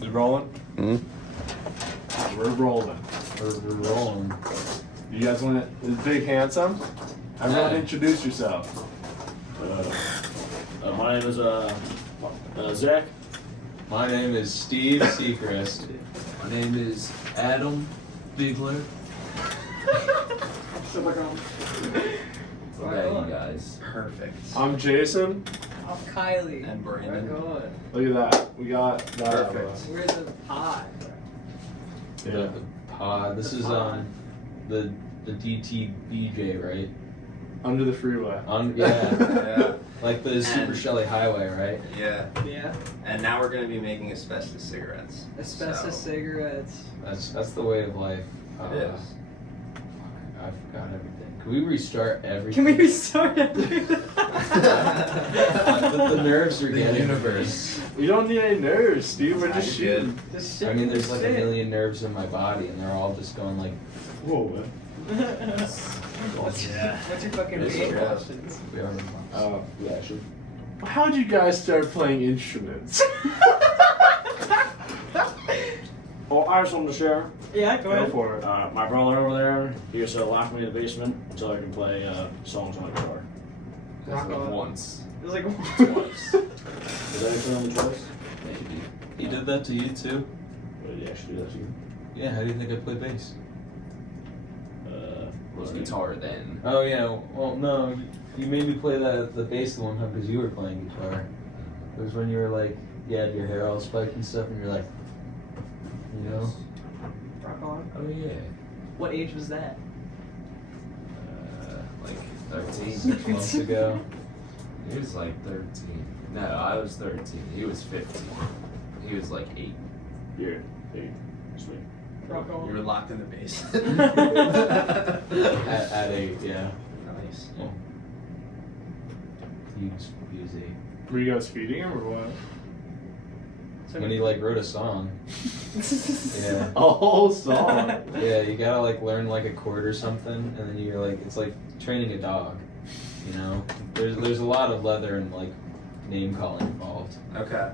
Is it rolling? Mm-hmm. We're rolling. We're rolling. You guys want to? Is Big Handsome? Everyone introduce yourself. My name is Zach. My name is Steve Seacrest. My name is Adam Bigler. What about you guys? Perfect. I'm Jason. I'm Kylie. And We're Brandon. going. Look at that. We got that. Perfect. We're the pod. Yeah. The pod. This is the DTBJ, right? Under the freeway. Yeah. Like the Super And- Shelley Highway, right? Yeah. Yeah. And now we're going to be making asbestos cigarettes. Asbestos So, cigarettes. That's the way of life. It is. I forgot everything. Can we restart everything? Can we restart everything? the nerves are The getting universe. We don't need any nerves, Steve. We're just Sounds shooting. Just shit I mean, there's like a shit. million nerves in my body, and they're all just going like. Whoa. What's your fucking It's main okay. questions? Yeah, actually. How'd you guys start playing instruments? Well, I just wanted to share. Yeah, go Go ahead. for it. My brother over there, he used to lock me in the basement until I can play songs on the guitar. Rock on. Once. It was like, Twice. Is that your only choice? Maybe. He did that to you too? Or did he actually do that to you? Yeah. How do you think I play bass? Was guitar then. Oh yeah. Well, no. You made me play the bass the one time because you were playing guitar. It was when you were like, you had your hair all spiked and stuff, and you're like, you know. rock on. Oh yeah. What age was that? Like 13. 6 months ago. He was like 13. No, I was 13. He was 15. He was like 8. Here. Hey. Sweet. Rock on. You were locked in the basement. At 8, yeah. Nice. He was 8. Were you guys feeding him or what? When he like wrote a song. Yeah. A whole song. Yeah, you gotta like learn like a chord or something, and then you're like, it's like training a dog. You know, there's a lot of leather and like name calling involved. Okay.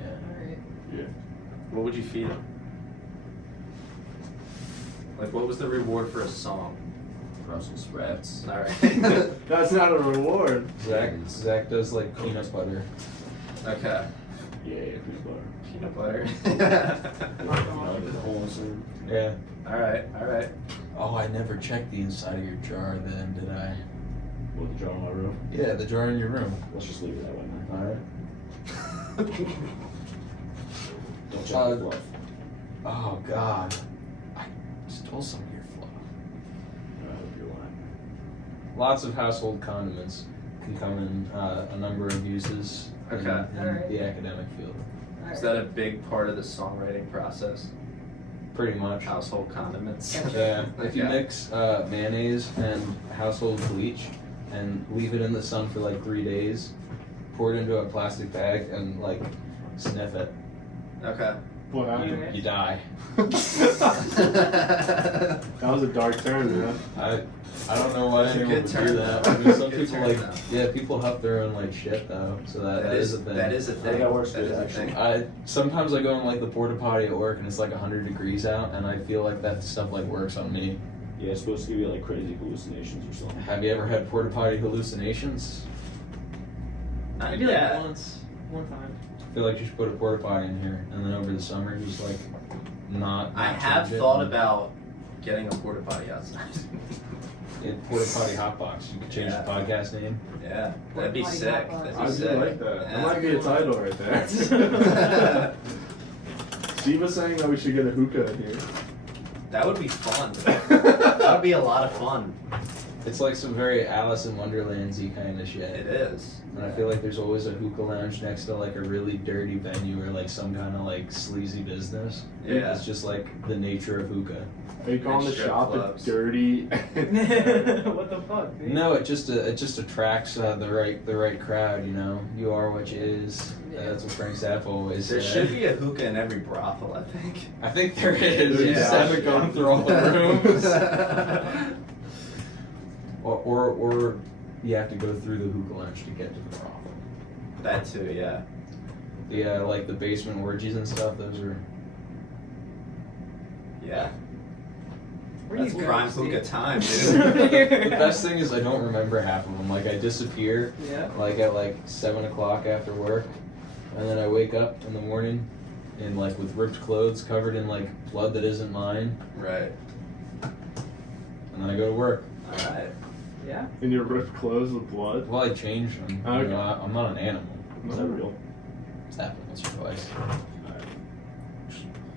Yeah. Alright. What would you feed him? Like, what was the reward for a song? Brussels sprouts. Alright. That's not a reward. Zach does like peanut butter. Okay. Yeah, peanut butter. Peanut butter. Rock You know, like the on. whole insane. Yeah. Alright. Oh, I never checked the inside of your jar then, did I? With the jar in my room. Yeah, the jar in your room. Let's just leave it that way, man. Alright. Don't check the fluff. Oh God. I stole some of your fluff. I hope you're lying. Lots of household condiments can come in a number of uses in Okay. Alright. the academic field. Is that a big part of the songwriting process? Pretty much. Household condiments? Yeah. If you Okay. mix mayonnaise and household bleach and leave it in the sun for like 3 days, pour it into a plastic bag and like sniff it, Okay. What happened? you die. That was a dark turn, man. I don't know why It's a anyone good would turn, do that. though. I mean, some Good people turn, like, though. yeah, people huff their own like shit though, so that is a thing. That is a thing. that works That good, is a actually. thing. Sometimes I go in like the porta potty at work and it's like 100 degrees out, and I feel like that stuff like works on me. Yeah, it's supposed to give you like crazy hallucinations or something. Have you ever had porta potty hallucinations? Not Maybe like yet. once. One time. I feel like you should put a porta potty in here, and then over the summer just like not. I not have change it. thought about getting a porta potty outside. Porta potty hotbox. You could change Yeah. the podcast name. Yeah, that'd be Porta potty sick. hot That'd I be do sick. like that. Yeah. That might be a title right there. Steve was saying that we should get a hookah in here. That would be fun. That would be a lot of fun. It's like some very Alice in Wonderlands-y kind of shit. It is. And I feel like there's always a hookah lounge next to like a really dirty venue or like some kind of like sleazy business. Yeah. It's just like the nature of hookah. Are you calling the strip shop clubs. dirty? What the fuck, dude? No, it just attracts the right crowd. You know, you are what you is. That's what Frank Zappa always There said. should be a hookah in every brothel, I think. I think there is. You just Yeah. haven't gone through all the rooms. or you have to go through the hookah lounge to get to the brothel. That too, yeah. Yeah, like the basement orgies and stuff. Those were. Yeah. Where do That's you go, prime Steve? hookah time, The dude. best thing is I don't remember half of them. Like I disappear, Yeah. like at like 7 o'clock after work, and then I wake up in the morning, in like with ripped clothes, covered in like blood that isn't mine, Right. and then I go to work. Alright. Yeah. In your ripped clothes with blood. Well, I change them. Okay. You know, I'm not an animal. Is that real? It's happened once or twice.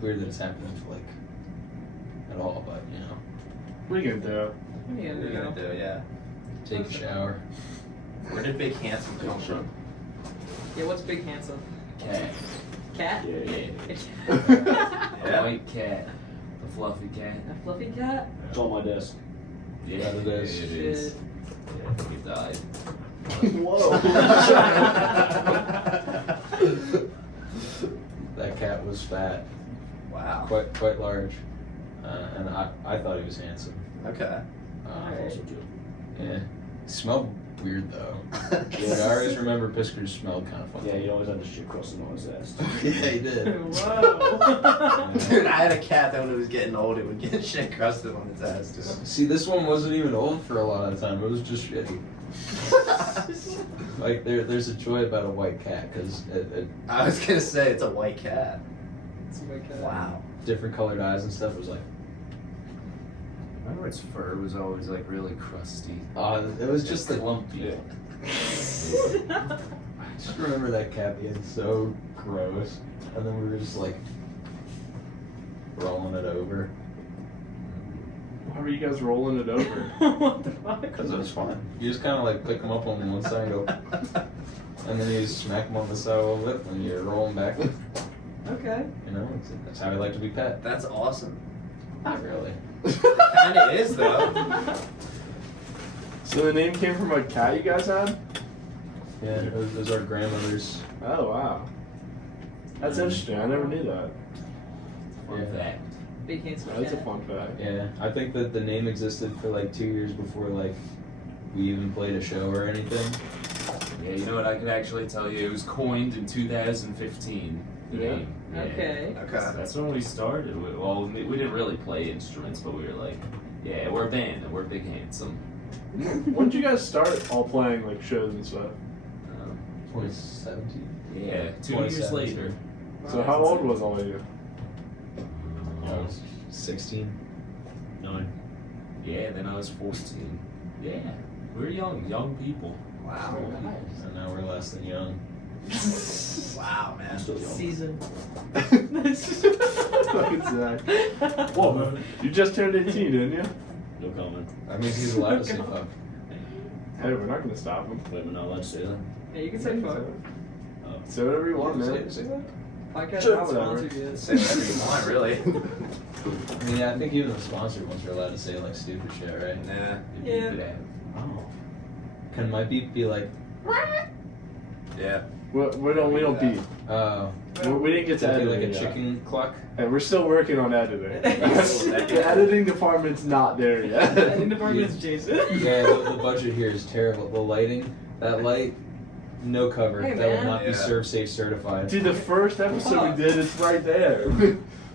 Weird that it's happening for like at all, but you know, What are you gonna do? What are you What are you gonna gonna do? Yeah. take a shower. Where did Big Handsome come from? Yeah, what's Big Handsome? Cat. Cat? Yeah. Yeah. White cat. The fluffy cat. A fluffy cat? It's on my desk. Yeah, it is. It is. Shit. Yeah, I think it died. Whoa. That cat was fat, Wow. quite large, and I thought he was handsome. Okay. I also do. Yeah, he smelled weird though. Yeah. I always remember Piskers smelled kind of funny. Yeah, he always had the shit crusted on his ass. Yeah, he did. Whoa. Dude, I had a cat that when it was getting old, it would get shit crusted on its ass, dude. See, this one wasn't even old for a lot of the time. It was just shitty. Like there's a joy about a white cat because I was gonna say it's a white cat. It's a big cat. Wow. different colored eyes and stuff. It was like, Remember its fur was always like really crusty. it was just like lumpy. Yeah. I just remember that cat being so gross, and then we were just like rolling it over Why were you guys rolling it over? What the fuck? because it was fun. You just kind of like pick them up on one side and go, and then you just smack them on the side of the lip and you're rolling back. Okay. You know, that's how I like to be pet. That's awesome. Not really. Kinda is though. So the name came from a cat you guys had? Yeah, it was our grandmother's. Oh wow. That's interesting. I never knew that. Fun Yeah. fact. Big handsome That's a cat. fun fact. Yeah, I think that the name existed for like 2 years before like we even played a show or anything. Yeah, you know what? I can actually tell you. It was coined in 2015. The Yeah. name. Yeah. Okay. Okay. That's when we started. We didn't really play instruments, but we were like, yeah, we're a band and we're Big Handsome. When did you guys start all playing like shows and stuff? 2017. Yeah, 2 years 2017. later. So how old was all of you? I was 16. 9. Yeah, then I was 14. Yeah, we were young people. Wow. And now we're less than young. Wow, man. I'm still young. Season. Fucking Zach. Whoa, man. You just turned 18, didn't you? No comment. That means he's allowed to say fuck. Hey, we're not gonna stop him. Wait, we're not allowed to say that. Yeah, you can say fuck. Say whatever you want, Say- man. say that? Podcast Sure, not whatever. sponsored yet. Say whatever you want, really. I mean, I think even the sponsored ones are allowed to say like stupid shit, right? Nah. Yeah. Oh. Can my beep be like, Yeah. We don't beat. We didn't get to does it be edit like a yet. chicken cluck? Hey, we're still working on editing. The editing department's not there yet. Editing department is Jason. Yeah, the budget here is terrible. The lighting, that light, no cover. Hey, that would man. not be Yeah. Serve Safe certified. Dude, the first episode we did, it's right there.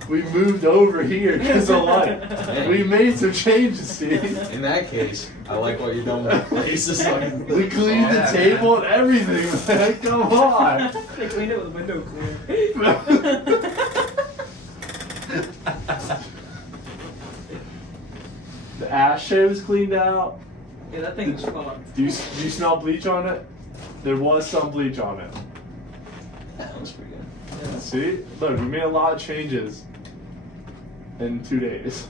We moved over here because of light. We made some changes, Steve. In that case, I like what you're doing with the place. It's like, We cleaned Yeah, the table and everything, man. Come on. They cleaned it with window cleaner. The ashtray was cleaned out. Yeah, that thing was fucked. Do you smell bleach on it? There was some bleach on it. that was pretty good. Yeah. See? Look, we made a lot of changes in 2 days.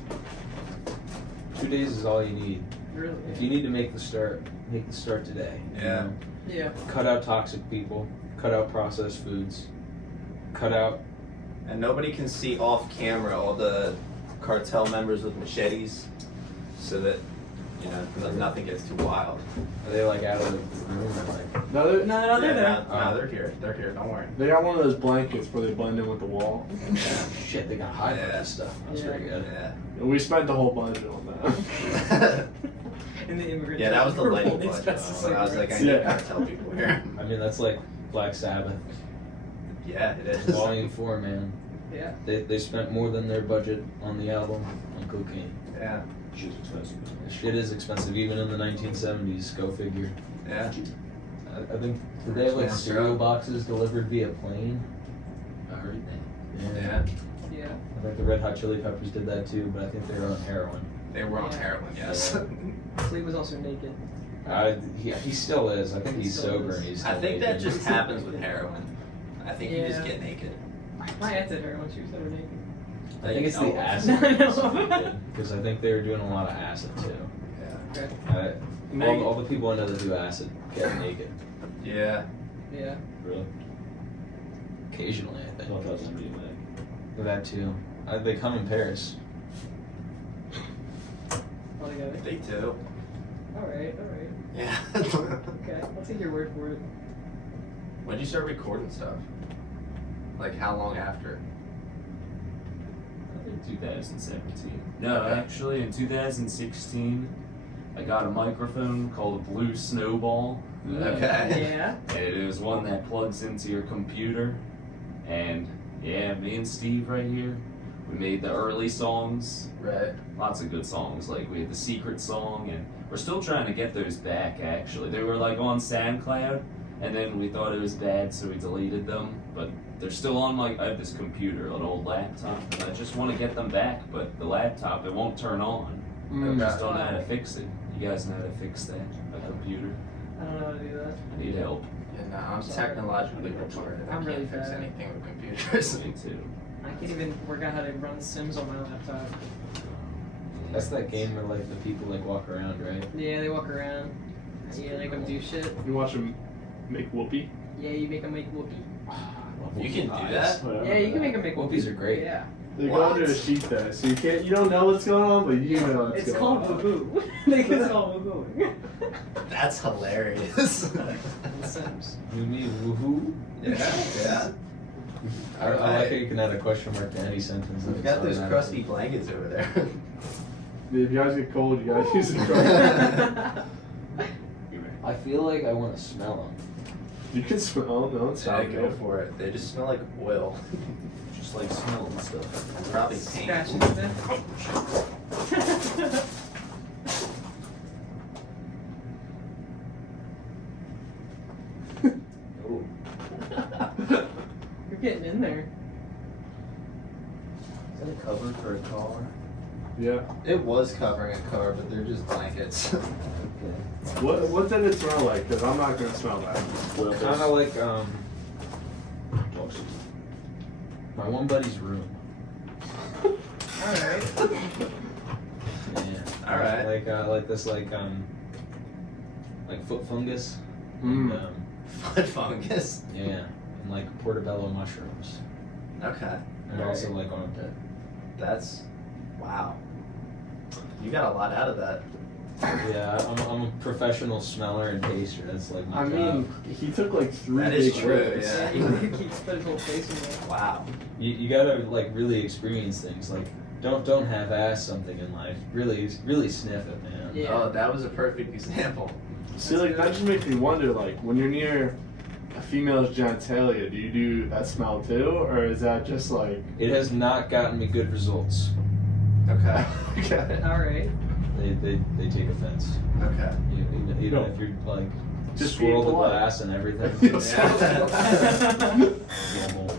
2 days is all you need. Really? If you need to make the start today. you Yeah. know? Yeah. Cut out toxic people. Cut out processed foods. Cut out. And nobody can see off camera all the cartel members with machetes, so that nothing gets too wild. Are they like out of the room or like? No, No, they're there. No, they're here. They're here. Don't worry. they got one of those blankets where they blend in with the wall. Shit, they got high for Yeah. this stuff. That's Yeah. pretty good. Yeah. And we spent the whole budget on that. In the immigrant. Yeah, that was the for lighting holding budget. special But I was like, I cigarettes. need Yeah. cartel people here. I mean, that's like Black Sabbath. Yeah, it is. Volume 4, man. Yeah. They spent more than their budget on the album on cocaine. Yeah, Shit's expensive. Shit is expensive, even in the 1970s. Go figure. yeah. I think, did they have like Rich cereal man's boxes delivered via plane? I heard that. Yeah. Yeah. I think the Red Hot Chili Peppers did that too, but I think they were on heroin. They were on Yeah. heroin, yes. Sleep was also naked. He still is. I think He he's still sober is. and he's still I think that naked. just happens with heroin. I think you just Yeah. get naked. My aunt did her when she was never naked. I think it's Oh, the acid. I know. Because I think they were doing a lot of acid too. Yeah. Okay. All the people I know that do acid get naked. Yeah. Yeah. Really? Occasionally, I I think. thought that was gonna be like. That too. They come in pairs. All together. They do. Alright. Yeah. Okay. I'll take your word for it. When'd you start recording stuff? Like how long after? I think 2017. No, Okay. actually, in 2016, I got a microphone called a Blue Snowball. Okay. Yeah. And it was one that plugs into your computer. And yeah, me and Steve right here, we made the early songs. Right. Lots of good songs. Like we had the Secret song, and we're still trying to get those back. Actually, they were like on SoundCloud, and then we thought it was bad, so we deleted them. But they're still on I have this computer, an old laptop, and I just want to get them back. But the laptop, it won't turn on. I just don't know how to fix it. You guys know how to fix that? A computer? I don't know how to do that. I need help. Yeah, no, I'm technologically retarded. I I'm really can't fix bad. anything with computers. Me too. I can't even work out how to run Sims on my laptop. That's that game where like the people like walk around, right? Yeah, they walk around. Yeah, make them do shit. You watch them make whoopee? Yeah, you make them make whoopee. You can do that? Yeah, you can make them make Whoopies are great. Yeah. They go What? under a sheet though, so you don't know what's going on, but you know what's It's going called on. Woohoo. It's called Woohoo. That's hilarious. The Sims. You mean woohoo? Yeah. I like how you can add a question mark to any sentence. We got those crusty blankets over there. If you guys get cold, you guys use the dryer. I feel like I want to smell them. You can smell them, don't Yeah, sound go good. for it. They just smell like oil. Just like smelling stuff. Probably Scratching paint. it. Oh. You're getting in there. Is that a cover for a car? Yeah. It was covering a car, but they're just blankets. Okay. What did it smell like? Because I'm not gonna smell that. Well, Kind of like my one buddy's room. Alright. Yeah. Alright. Like this like foot fungus. Mm. And, Foot fungus. yeah, and like portobello mushrooms, Okay. and also like armpit. That's wow. You got a lot out of that. Yeah, I'm a professional smeller and taster. That's like my I job. mean, he took like 3 That is big true, whiffs. yeah. He keeps put his whole face in there. Wow. You gotta like really experience things. Like don't half-ass something in life. Really sniff it, man. Yeah. Oh, that was a perfect example. See, like that just makes me wonder, like when you're near a female's genitalia, do you do that smell too, or is that just like It has not gotten me good results. Okay. okay? Alright. They take offense. Okay. Even No. if you're like Just swirl be the polite. glass and everything. You'll Yeah. Normal.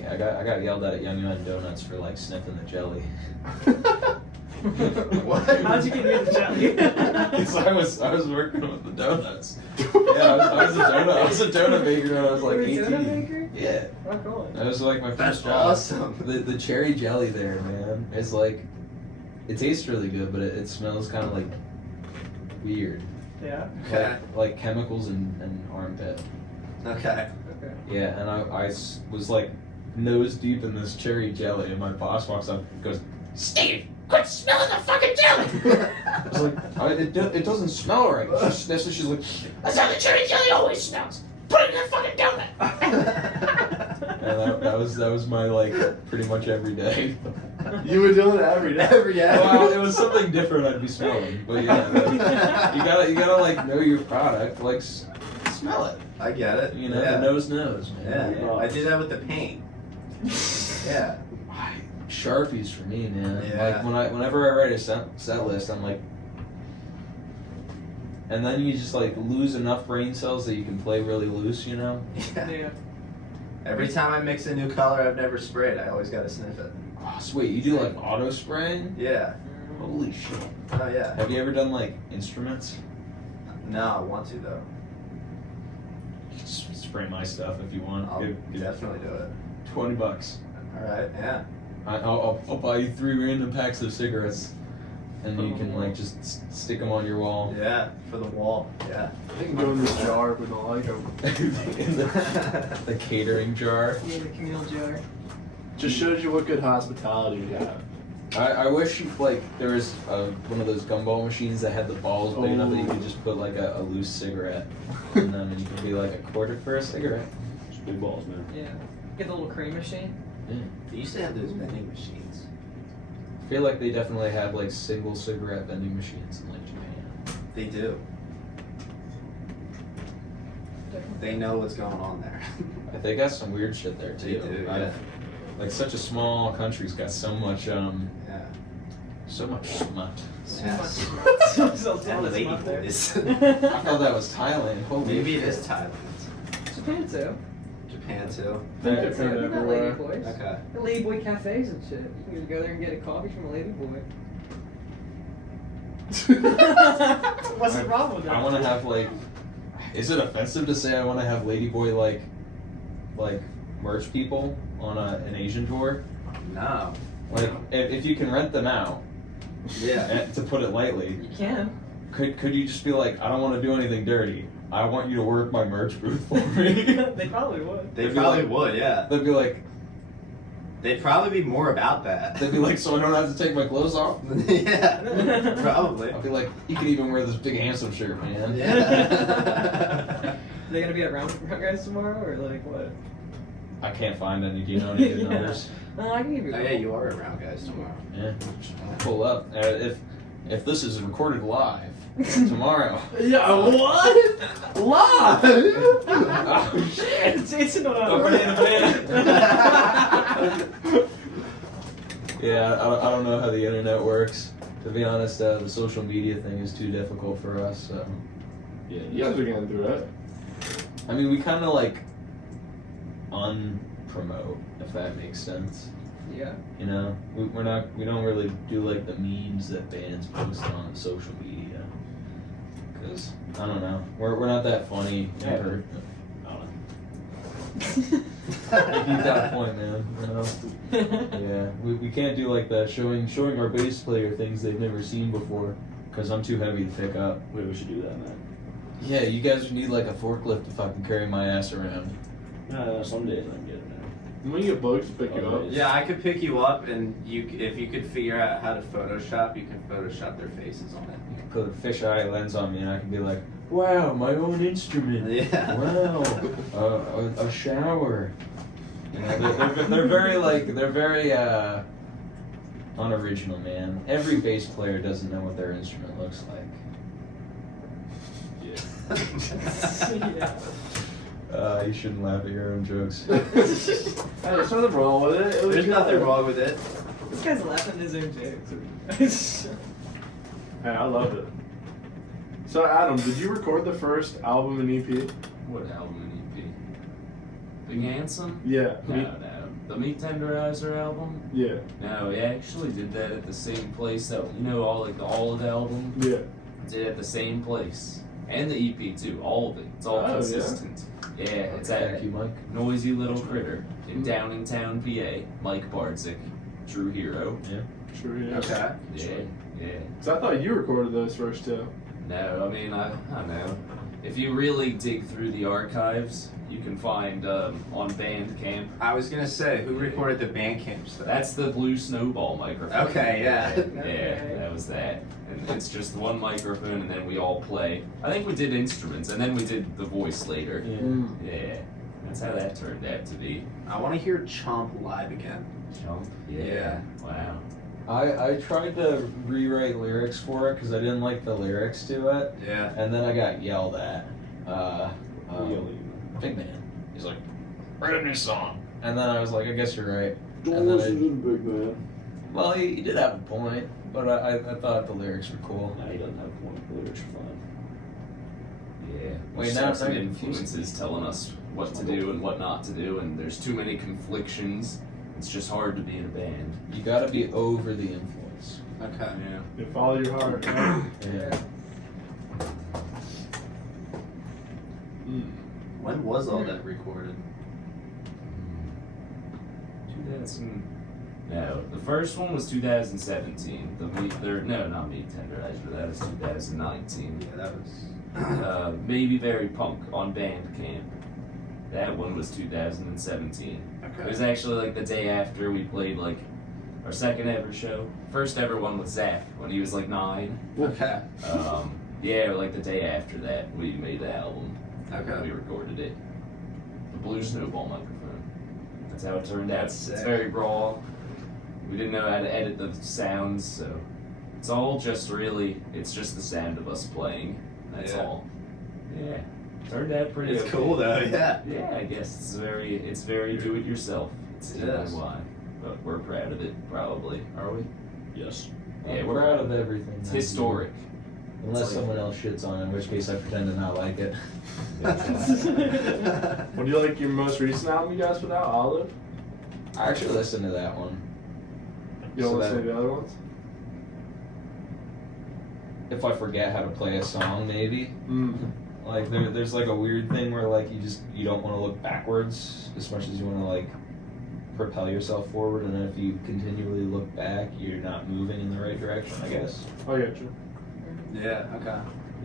Yeah, I got yelled at Young Yun Donuts for like sniffing the jelly. What? How'd you get near the jelly? Because I was working with the donuts. Yeah, I was a donut maker when I was like You were a 18. donut maker? Yeah, Oh, cool. that was like my first That's job. awesome. The cherry jelly there, man, is like, it tastes really good, but it smells kind of like weird. Yeah. Okay. Like chemicals and armpit. Okay. Okay. Yeah, and I was like nose deep in this cherry jelly, and my boss walks up and goes, "Steve, quit smelling the fucking jelly!" I was like, it doesn't smell right. She sniffs it, she's like, "That's how the cherry jelly always smells. Put it in a fucking donut." And that was my like pretty much every day. You were doing it every day. Every day. Well, it was something different I'd be smelling, but yeah, like, you gotta like know your product, like smell it. I get it. You know, yeah. the nose knows, man. Yeah, I do that with the paint. Yeah. Sharpies for me, man. Yeah. Like whenever I write a set list, I'm like, and then you just like lose enough brain cells that you can play really loose, you know. Yeah. Every time I mix a new color I've never sprayed, I always gotta sniff it. Oh, sweet, you do like auto spraying? Yeah. Holy shit! Oh yeah. Have you ever done like instruments? No, I want to though. Just spray my stuff if you want. I'll Give definitely do it. $20. All right. Yeah. I'll buy you 3 random packs of cigarettes, and you can like just stick them on your wall. Yeah. For the wall. Yeah. I can go in this jar if we don't like them. In the catering jar. Yeah, the communal jar. Just shows you what good hospitality we have. I wish like there was one of those gumball machines that had the balls big enough that you could just put like a loose cigarette in them, and you could be like a quarter for a cigarette. It's big balls, man. Yeah. Get the little cream machine. They used to have those vending machines. I feel like they definitely have like single cigarette vending machines in like Japan. They do. They know what's going on there. They got some weird shit there too. They do, yeah. Like such a small country's got so much Yeah. so much smut. Yes. And And lady boys. I thought that was Thailand. Holy Maybe it shit. is Thailand. Japan too. Japan too. I think it's Yeah, in we got everywhere. ladyboys. Okay. The ladyboy cafes and shit. You can just go there and get a coffee from a ladyboy. What's the problem with that? I want to have like. Is it offensive to say I want to have ladyboy like merch people on an Asian tour? No. Like if you can rent them out, Yeah. to put it lightly, You can. could you just be like, I don't want to do anything dirty. I want you to work my merch booth for me. They probably would. They They'd be probably like- would, yeah. They'd be like, They'd probably be more about that. so I don't have to take my clothes off. Yeah. Probably. I'll be like, you can even wear this big handsome shirt, man. Yeah. Are they gonna be at Round Guys tomorrow or like what? I can't find any. Do you know any good Yeah. numbers? No, I can give you. Oh yeah, you are around guys tomorrow. Yeah, pull up. If this is recorded live tomorrow. Yeah, what? Live? Oh shit! It's not Oh, Yeah, I don't know how the internet works. To be honest, the social media thing is too difficult for us. So. Yeah. You guys are getting through it. I mean, we kind of like unpromote, if that makes sense. Yeah. You know, we don't really do like the memes that bands post on social media. Cause I don't know, we're not that funny. Yeah. Ever. I don't know. You got a point, man. You know? Yeah, we can't do like that, showing our bass player things they've never seen before, cause I'm too heavy to pick up. Maybe we should do that, man. Yeah, you guys need like a forklift if I can carry my ass around. Some days I can get it, man. When we get bugs to pick you up. Yeah, I could pick you up, and if you could figure out how to Photoshop, you can Photoshop their faces on it. You can put a fisheye lens on me and I can be like, wow, my own instrument. Yeah. Wow, a shower. You know, they're very unoriginal, man. Every bass player doesn't know what their instrument looks like. Yeah. You shouldn't laugh at your own jokes. Hey, there's nothing wrong with it. It was There's nothing wrong with it. This guy's laughing at his own jokes. Hey, I love it. So, Adam, did you record the first album and EP? What album and EP? Big Handsome? Yeah. No. The Meat Tenderizer album? Yeah. No, we actually did that at the same place that, all like the Olive album? Yeah. Did it at the same place. And the EP too, all of it. It's all Oh, yeah? consistent. Yeah, it's at Thank you, Mike. Noisy Little Critter in Downingtown, PA. Mike Bardzik, true hero. Sure, yeah. Okay. Yeah. So I thought you recorded those first too. No, I mean, I don't know. If you really dig through the archives, you can find on Bandcamp. I was gonna say, who recorded the Bandcamp stuff? That's the Blue Snowball microphone. Okay, yeah. Yeah, that was that. And it's just one microphone, and then we all play. I think we did instruments, and then we did the voice later. Yeah, that's how that turned out to be. I want to hear Chomp live again. Chump. Yeah. Wow. I tried to rewrite lyrics for it because I didn't like the lyrics to it, Yeah. and then I got yelled at. Really? big man. He's like, write a new song. And then I was like, I guess you're right. Don't And then listen to the big man. Well, he did have a point, but I thought the lyrics were cool. No, he doesn't have a point. The lyrics are fine. Yeah. Wait, There's now some I'm influences telling us what to do and what not to do, and there's too many conflictions. It's just hard to be in a band. You gotta be over the influence. Okay. Yeah. You follow your heart. Right? Yeah. When was all that recorded? 2000. No, the first one was 2017. The meat, no, not meat tenderizer. That was 2019. Yeah, that was. Maybe Very Punk on Bandcamp. That one was 2017. It was actually like the day after we played like our second ever show. First ever one with Zach when he was like 9. Okay. Yeah, like the day after that we made the album. Okay. We recorded it. The Blue Snowball microphone. That's how it turned out. That's It's sick. very raw. We didn't know how to edit the sounds, so it's all just really, it's just the sound of us playing. That's Yeah. all. Yeah. Turned out pretty It's okay. cool though, yeah. Yeah, I guess it's very do it yourself. It's It DIY. is. But we're proud of it, probably. Are we? Yes. Yeah, I'm we're proud of everything. It's I do. historic. Unless It's like- someone else shits on it, in which case I pretend to not like it. What do you like your most recent album you guys put out, Olive? I actually listened to that one. You don't So listen that- to the other ones? If I forget how to play a song, maybe. Mm. Like there's like a weird thing where like you don't want to look backwards as much as you want to like propel yourself forward, and then if you continually look back, you're not moving in the right direction, I guess. I get you. Yeah, okay.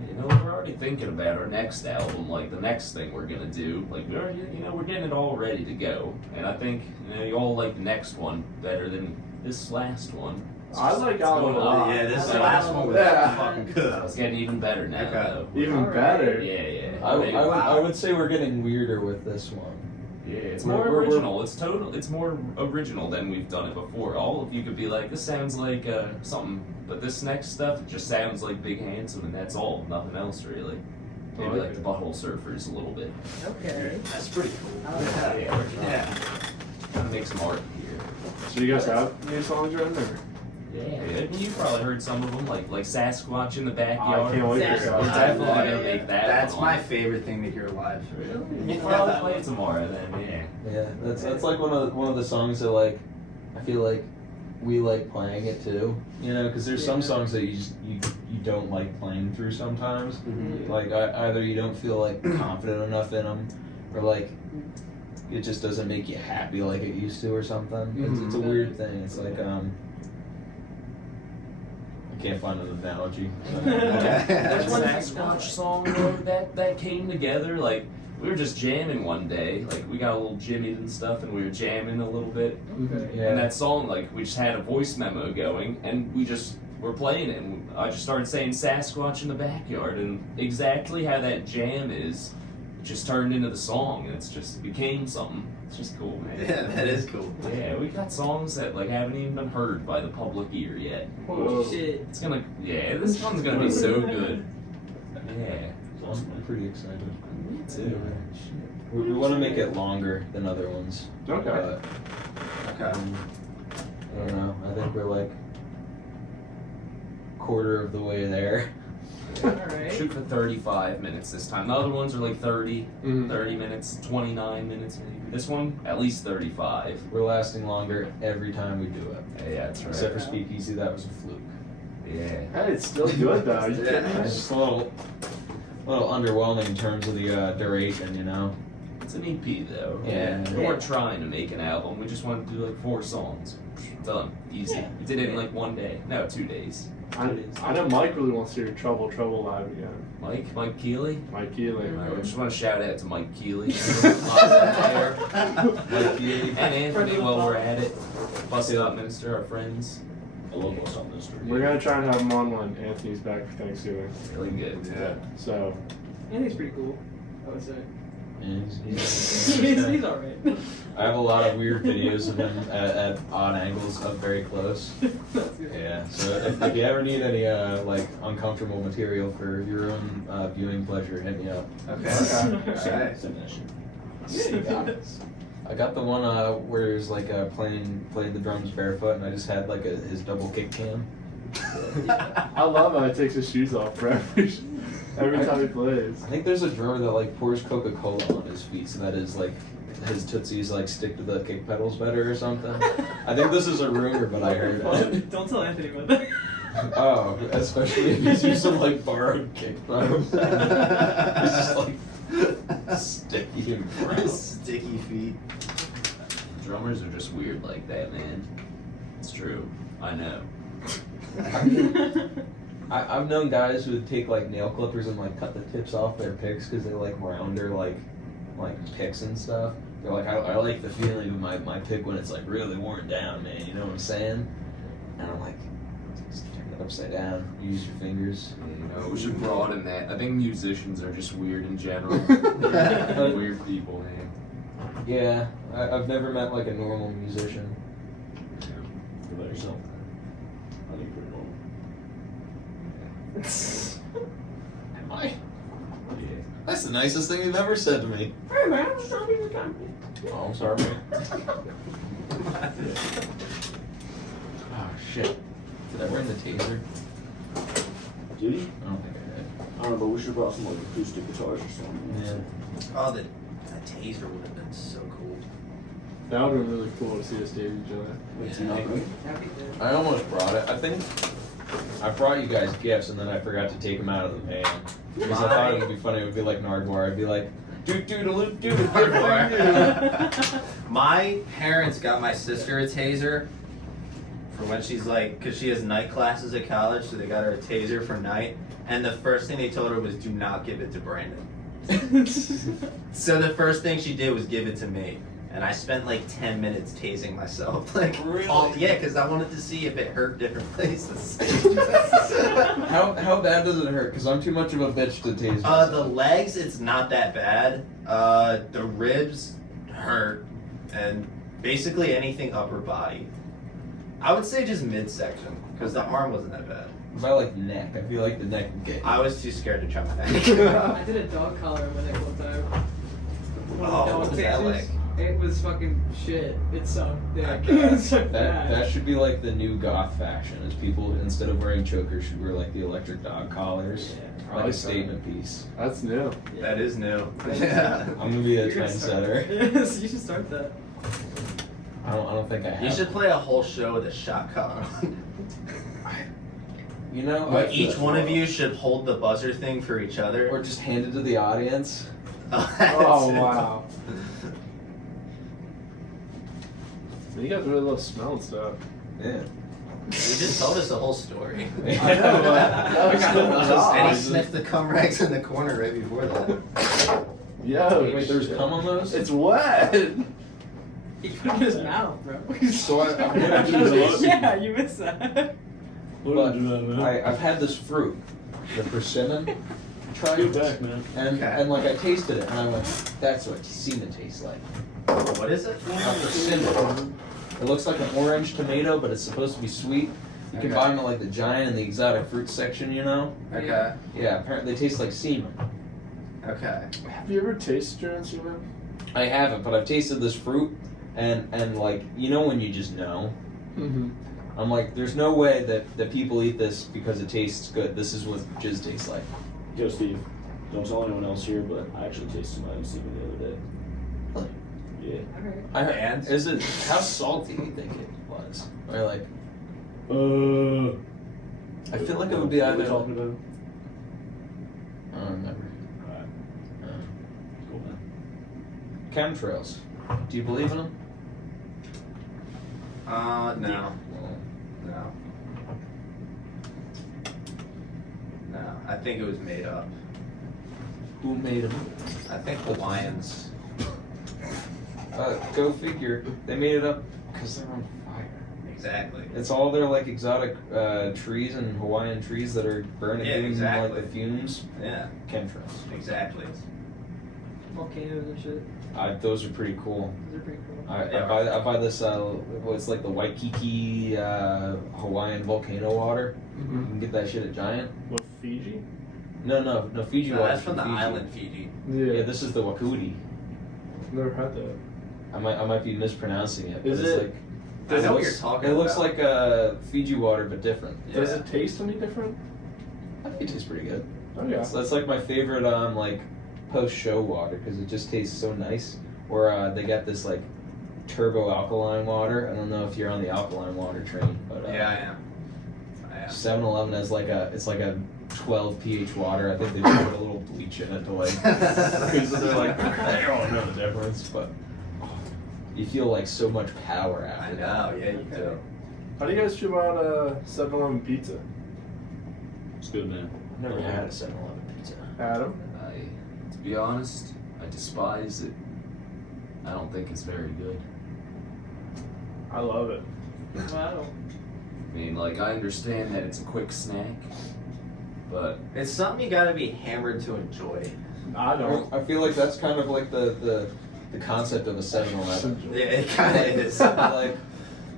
You know, we're already thinking about our next album, like the next thing we're gonna do. Like we already, we're getting it all ready to go. And I think, you all like the next one better than this last one. It's I just- like it's Album going a lot. up. Yeah, this So- last one was Yeah. fucking good. It's getting even better now, Okay. though. Even Alright. better. Yeah. I would say we're getting weirder with this one. Yeah, it's We're- more we're- original. It's more original than we've done it before. All of you could be like, this sounds like something, but this next stuff it just sounds like Big Handsome, and that's all. Nothing else really. Maybe like the Butthole Surfers a little bit. Okay. That's pretty cool. Yeah, we're trying Yeah. to make some art here. So you guys have new songs written, or? Yeah, you probably heard some of them, like Sasquatch in the Backyard. I can't wait to hear We're that. definitely gonna make that. That's one. my favorite thing to hear live. We'll probably play it tomorrow then. Yeah. Yeah, that's like one of the songs that like I feel like we like playing it too. You know, because there's some Yeah. songs that you don't like playing through sometimes. Mhm. Like either you don't feel like confident enough in them, or like it just doesn't make you happy like it used to or something. It's a weird thing. It's like I can't find an analogy. That That's one- Sasquatch song though, that came together like we were just jamming one day. Like we got a little jimmied and stuff, and we were jamming a little bit. Okay. Yeah. And that song, like we just had a voice memo going, and we just were playing it. And I just started saying Sasquatch in the backyard, and exactly how that jam is, it just turned into the song, and it became something. It's just cool, man. Yeah, that is cool. Yeah, we got songs that like haven't even been heard by the public ear yet. Whoa. Shit. It's gonna, yeah, this one's gonna be so good. Yeah, I'm pretty excited. me too. We want to make it longer than other ones. Okay. But, Okay. I don't know. I think we're like quarter of the way there. Alright. Shoot for 35 minutes this time. The other ones are like 30, Mhm. 30 minutes, 29 minutes maybe. This one, at least 35. We're lasting longer every time we do it. Yeah, that's right. Except for Speakeasy, that was a fluke. Yeah. Hey, it's still good though. You Yeah. kidding me? It's just a little underwhelming in terms of the duration, you know. It's an EP though. Yeah. We weren't trying to make an album. We just wanted to do like 4 songs. Done. Easy. Yeah. We did it in like 1 day. No, 2 days. I know Mike really wants to hear Trouble live again. Mike Keeley. Mike Keeling. I just want to shout out to Mike Keeley. Mike Keeley. And Anthony while we're at it. Bust It Up Minister, our friends. I love what's on this We're gonna try and have him on when Anthony's back for Thanksgiving. Really good. Yeah. So Anthony's pretty cool, I would say. Yeah, He's alright. I have a lot of weird videos of him at odd angles up very close. That's good. Yeah, so if you ever need any like uncomfortable material for your own viewing pleasure, hit me up. Okay. Okay. Alright. Definition. Yeah, you got it. I got the one where he's like playing the drums barefoot, and I just had like his double kick cam. I love how he takes his shoes off for every time he plays. I think there's a drummer that like pours Coca-Cola on his feet, so that is like his tootsies like stick to the kick pedals better or something. I think this is a rumor, but I heard it. Don't tell Anthony about that. Oh, especially if he's using like borrowed kick drums. It's just like sticky and gross. Sticky feet. Drummers are just weird like that, man. It's true. I know. I've known guys who would take like nail clippers and like cut the tips off their picks because they like rounder like picks and stuff. They're like, I like the feeling of my pick when it's like really worn down, man. You know what I'm saying? And I'm like, just turn it upside down. Use your fingers. You know, we should broaden that. I think musicians are just weird in general. Weird people, man. Yeah, I've never met like a normal musician. What about yourself? I think you're normal. Am I? Yeah. That's the nicest thing you've ever said to me. Hey man, I'm just trying to be your time. Oh, I'm sorry, man. Oh shit! Did I bring the taser? Did you? I don't think I did. I don't know, but we should have brought some like acoustic guitars or something. Yeah. Oh, that taser would have been so cool. That would have been really cool to see us date each other. It's nothing. Happy day. I almost brought it. I think I brought you guys gifts and then I forgot to take them out of the van. Because I thought it would be funny. It would be like Nardwar. I'd be like, doot doot a loot doot. My parents got my sister a taser for when she's like, because she has night classes at college, so they got her a taser for night. And the first thing they told her was, do not give it to Brandon. So the first thing she did was give it to me. And I spent like 10 minutes tasing myself. Like, Really? Yeah, because I wanted to see if it hurt different places. How bad does it hurt? Because I'm too much of a bitch to tase myself. The legs, it's not that bad. The ribs hurt. And basically anything upper body. I would say just midsection, because the arm wasn't that bad. If I like neck, I feel like the neck would get. I was too scared to try my neck. I did a dog collar with it one time. One of the Oh, dog what was that tasers. like? It was fucking shit. It sucked. Dick. Okay. It was so That bad. should be like the new goth fashion. Is people instead of wearing chokers should wear like the electric dog collars, I like like a statement piece. That's new. That is new. Yeah. I'm gonna be a You're gonna start- trendsetter. Yes, you should start that. I don't think I have. You should play a whole show with a shot collar. You know, Where I- each one of you should hold the buzzer thing for each other. or just hand it to the audience. Oh wow. You guys really love smelling stuff. Yeah. You just told us the whole story. I know, but that was still bizarre. And he sniffed the cum rags in the corner right before that. Yo, Wait, there's cum on those? It's wet. He put it in his mouth, bro. So I'm Yeah, you missed that. But I've had this fruit, the persimmon. Try Get it. back, man. Okay. And like I tasted it and I went, that's what semen tastes like. What is it? A persimmon. It looks like an orange tomato, but it's supposed to be sweet. You can Okay. buy them at like the Giant and the exotic fruit section, you know? Okay. Yeah, apparently they taste like semen. Okay. Have you ever tasted your own semen? I haven't, but I've tasted this fruit and like, you know when you just know? Mm-hmm. I'm like, there's no way that people eat this because it tastes good. This is what jizz tastes like. Yo, Steve, don't tell anyone else here, but I actually tasted my own semen the other day. Yeah. Alright. I heard, And? is it, how salty do you think it was? Or like, I feel like it would be What are we either. talking about? I don't remember. Alright, cool, man. Chemtrails. Do you believe in them? No. Well, No. No. I think it was made up. who made them? I think Hawaiians. Go figure. They made it up because they're on fire. Exactly. It's all their like exotic trees and Hawaiian trees that are burning, Yeah, giving them exactly. like the fumes. Yeah. Chemtrails. Exactly. Volcanoes and shit. Those are pretty cool. Those are pretty cool. I Yeah. buy this. What's like the Waikiki Hawaiian volcano water. You Mm-hmm. can get that shit at Giant. What, Fiji? No, Fiji No, water. that's from the Fiji. island Fiji. Yeah, this is the Wakuti. Never had that. I might be mispronouncing it. But Is it's it- like I know what looks- you're talking It looks about. like Fiji water, but different. Does Yeah. it taste any different? I think it tastes pretty good. Oh yeah. So that's like my favorite like post-show water because it just tastes so nice. Or they got this like turbo alkaline water. I don't know if you're on the alkaline water train, but Yeah, I am. 7-Eleven has like it's like a 12 pH water. I think they just put a little bleach in it to like because they're like I don't know the difference, but you feel like so much power I after that. know, yeah, you do. How do you guys feel about 7-Eleven pizza? It's good, man. I've never had a 7-Eleven pizza. Adam? To be honest, I despise it. I don't think it's very good. I love it. Wow. I mean, like, I understand that it's a quick snack, but It's something you gotta be hammered to enjoy. I don't. I feel like that's kind of like the concept of a 7-Eleven. Yeah, it kinda is. Like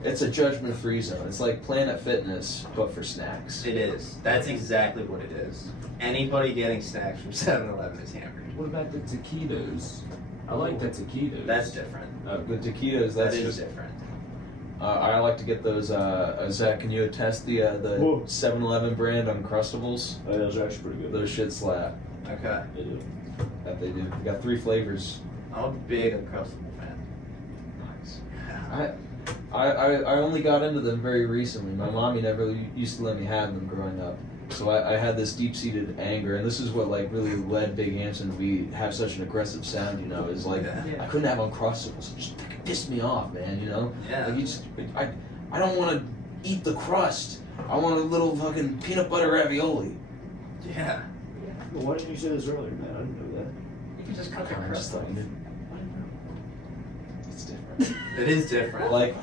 it's a judgment-free zone. It's like Planet Fitness, but for snacks. It is. That's exactly what it is. Anybody getting snacks from 7-Eleven is hammered. what about the taquitos? I like the taquitos. That's different. The taquitos, That that's is just. different. I like to get those. Zach, can you attest the Whoa. 7-Eleven brand Uncrustables? Oh, yeah, those are actually pretty good. Those shit slap. Okay. They do. That they do. They got 3 flavors. I'm a big Uncrustable fan. Nice. I only got into them very recently. My mommy never used to let me have them growing up. So I had this deep-seated anger, and this is what like really led Big Hanson to be have such an aggressive sound. You know, is like Yeah. I couldn't have Uncrustables. It just fucking pissed me off, man. You know, Yeah. like you just I don't want to eat the crust. I want a little fucking peanut butter ravioli. Yeah. Well, why didn't you say this earlier, man? I didn't know that. You can just cut the I just crust thought off. you didn't. It's different. It is different. Like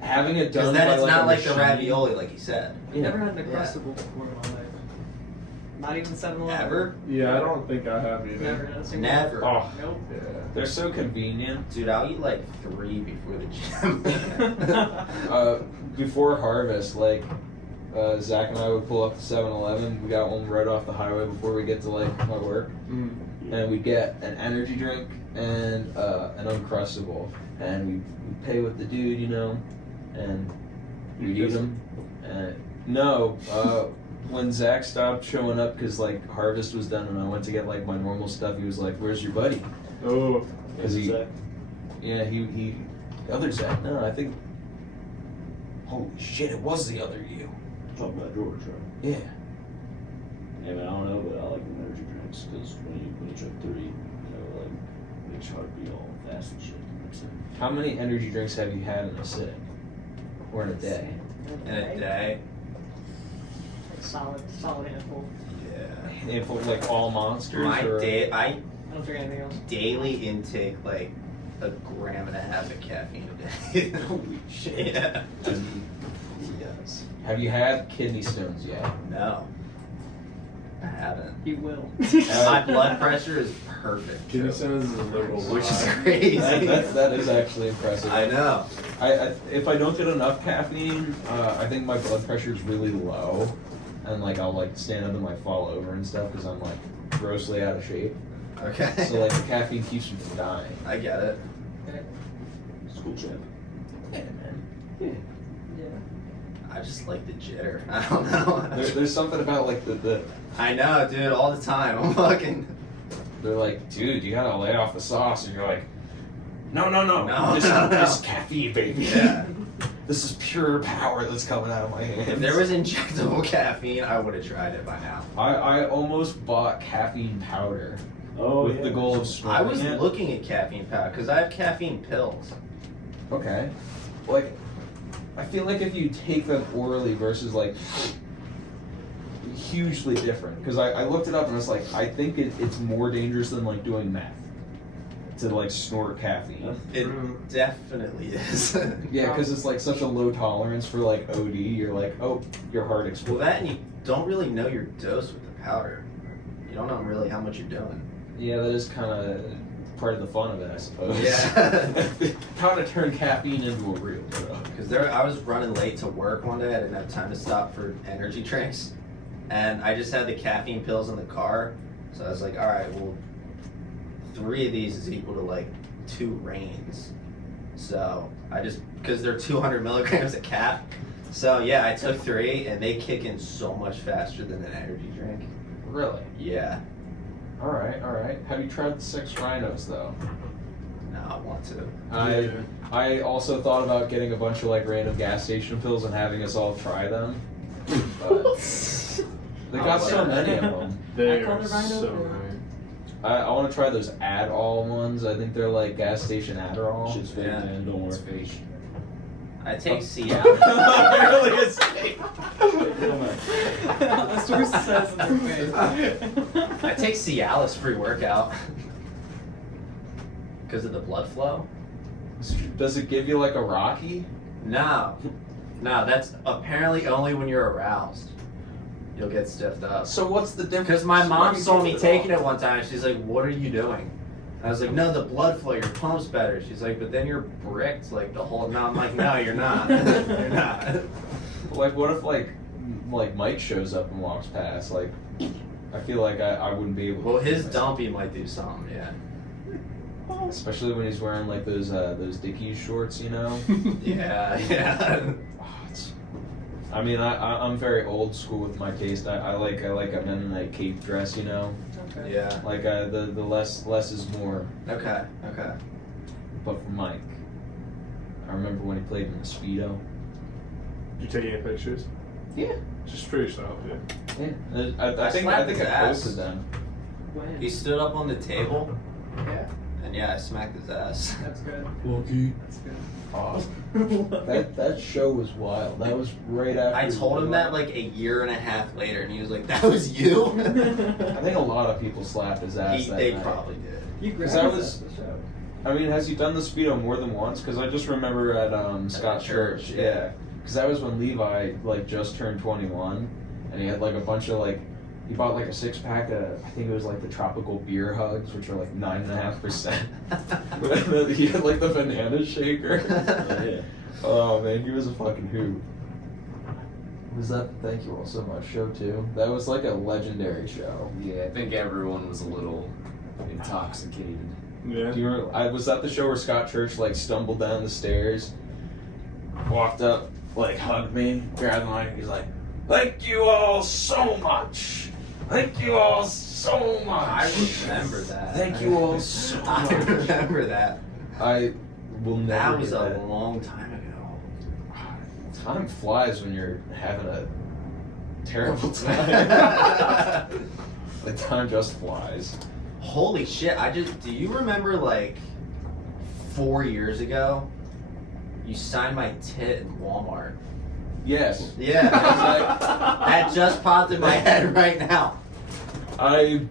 having it Because done then by it's like not a like the machine. ravioli, like you said. I've never had an Yeah. Uncrustable before in my life. Not even 7-Eleven. Ever? Yeah, I don't think I have either. Never had a single Never. one. Oh, Nope. Yeah. they're so convenient. Dude, I'll eat like 3 before the gym. Before harvest, like Zach and I would pull up to 7-Eleven. We got one right off the highway before we get to like my work, Mm. and we'd get an energy drink and an Uncrustable, and we'd pay with the dude, you know, and we'd eat them. No, when Zach stopped showing up because like harvest was done and I went to get like my normal stuff, he was like, "Where's your buddy?" Oh. Because he, Zach? yeah, he, the other Zach. No, I think. Holy shit! It was the other you. Talking about George, right? Yeah. Yeah, man, I don't know, but I like them energy drinks because when you drink 3, you know, like, makes your heart beat all fast and shit. You know what I'm saying? How many energy drinks have you had in a sitting, or in a day? In a day. Solid handful. Yeah. And for like all monsters. My or? day, I I don't drink anything else. daily intake like 1.5 grams of caffeine a day. Holy shit. Yeah. Yes. Have you had kidney stones yet? No. I haven't. You will. My blood pressure is perfect. Kidney Joe. stones is a little Which is lie. crazy. That is actually impressive. I know. I if I don't get enough caffeine, I think my blood pressure is really low, and like I'll like stand up and like fall over and stuff because I'm like grossly out of shape. Okay. So like the caffeine keeps me from dying. I get it. School champ. Yeah, man. Yeah. I just like the jitter. I don't know. There's something about like the I know, dude, all the time. I'm fucking. they're like, dude, you gotta lay off the sauce, and you're like, no, No, this, no, no. this is caffeine, baby. Yeah. This is pure power that's coming out of my hands. If there was injectable caffeine, I would have tried it by now. I almost bought caffeine powder Oh, with yeah. the goal of I snorting was it. looking at caffeine powder because I have caffeine pills. Okay. Like, I feel like if you take them orally versus like hugely different. Because I looked it up and it's like, I think it's more dangerous than like doing meth to like snort caffeine. It definitely is. Yeah, because it's like such a low tolerance for like OD. You're like, oh, your heart Well, explodes. that and you don't really know your dose with the powder. You don't know really how much you're doing. Yeah, that is kind of part of the fun of it, I suppose. Yeah. How to turn caffeine into a real drug. Because I was running late to work one day. I didn't have time to stop for energy drinks. And I just had the caffeine pills in the car. So I was like, all right, well, 3 of these is equal to like 2 reins. So I just, because they're 200 milligrams a cap. So yeah, I took 3 and they kick in so much faster than an energy drink. Really? Yeah. All right. Have you tried the 6 rhinos though? No, I want to. I also thought about getting a bunch of like random gas station pills and having us all try them. But they got so many of them. They I call are the rhino so for- many. I want to try those Adderall ones. I think they're like gas station Adderall. Shit's fake, Yeah. man. Don't It's worry. fake. I take Cialis. Really, it's fake. That's what it says in their face. I take Cialis pre-workout. Because of the blood flow? Does it give you like a Rocky? No. No, that's apparently only when you're aroused. You'll get stiffed up. So what's the difference? Because my mom Why do you saw take me it taking all? it one time, and she's like, "What are you doing?" I was like, "No, the blood flow, your pump's better." She's like, "But then you're bricked like the whole." No, I'm like, "No, you're not. You're not." Like, what if like Mike shows up and walks past? Like, I feel like I wouldn't be able to. Well, do his myself. dumpy might do something, yeah. Especially when he's wearing like those Dickies shorts, you know. Yeah, yeah. Oh, I mean, I'm very old school with my taste. I like a Mennonite cape dress, you know. Okay. Yeah. Like the less is more. Okay, okay. But for Mike, I remember when he played in the Speedo. You take any pictures? Yeah. Just for yourself, yeah. Yeah. I think slapped I his ass. posted them. When? He stood up on the table, Yeah, and yeah, I smacked his ass. that's good. Lucky. That's good. That show was wild. That was right after. I told him that like a year and a half later, and he was like, "That was you." I think a lot of people slapped his ass that They night. probably did. You grabbed that us was- at the show. I mean, has he done the Speedo more than once? Because I just remember at Scott church, Church, yeah. Because that was when Levi like just turned 21, and he had like a bunch of like, he bought like a 6-pack of, I think it was like the tropical beer hugs, which are like 9.5%. He had like the banana shaker. Oh, yeah. Oh man, he was a fucking hoot. Was that the Thank You All So Much show too? That was like a legendary show. Yeah, I think everyone was a little intoxicated. Yeah. Do you remember, was that the show where Scott Church like stumbled down the stairs, walked up, like hugged me, grabbed my, he's like, "Thank you all so much. Thank you all so much. I remember that. Thank you all so I much." remember that. I will never. That was get a that. long time ago. Time flies when you're having a terrible time. The time just flies. Holy shit! Do you remember like 4 years ago? You signed my tit in Walmart. Yes. Yeah, that just popped in my head right now. That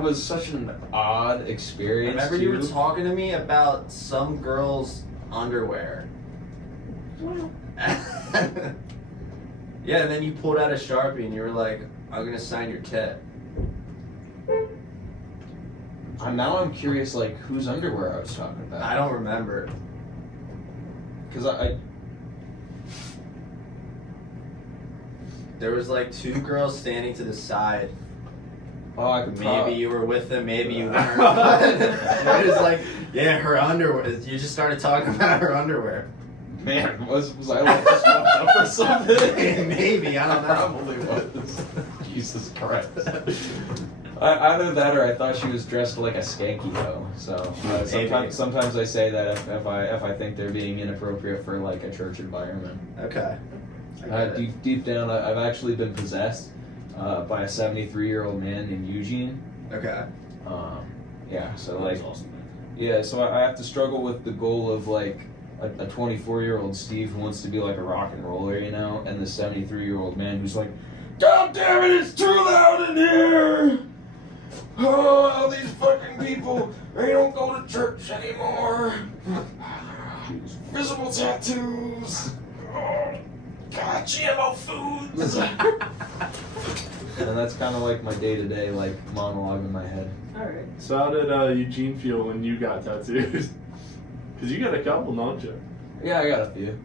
was such an odd experience. Remember you were too. talking to me about some girl's underwear. Yeah, and then you pulled out a Sharpie and you were like, "I'm gonna sign your tit." Now I'm curious, like, whose underwear I was talking about. I don't remember. Because I There was like 2 girls standing to the side. I could Maybe you were with them, maybe you weren't. It was like, yeah, her underwear. You just started talking about her underwear. Man, was I like just fucked up or something? Maybe, I don't know. Probably was. Jesus Christ. Either that or I thought she was dressed like a skanky though. So sometimes I say that if I think they're being inappropriate for like a church environment. Okay. I get it. Deep down, I've actually been possessed by a 73-year-old man named Eugene. Okay. Yeah. So That like, was awesome, man. yeah. So I have to struggle with the goal of like a 24-year-old Steve who wants to be like a rock and roller, you know, and the 73-year-old man who's like, "God damn it, it's too loud in here! Oh, all these fucking people, they don't go to church anymore. Visible tattoos. Oh, God, GMO foods." And that's kind of like my day-to-day like monologue in my head. Alright. So how did Eugene feel when you got tattoos? Because you got a couple, don't you? Yeah, I got a few.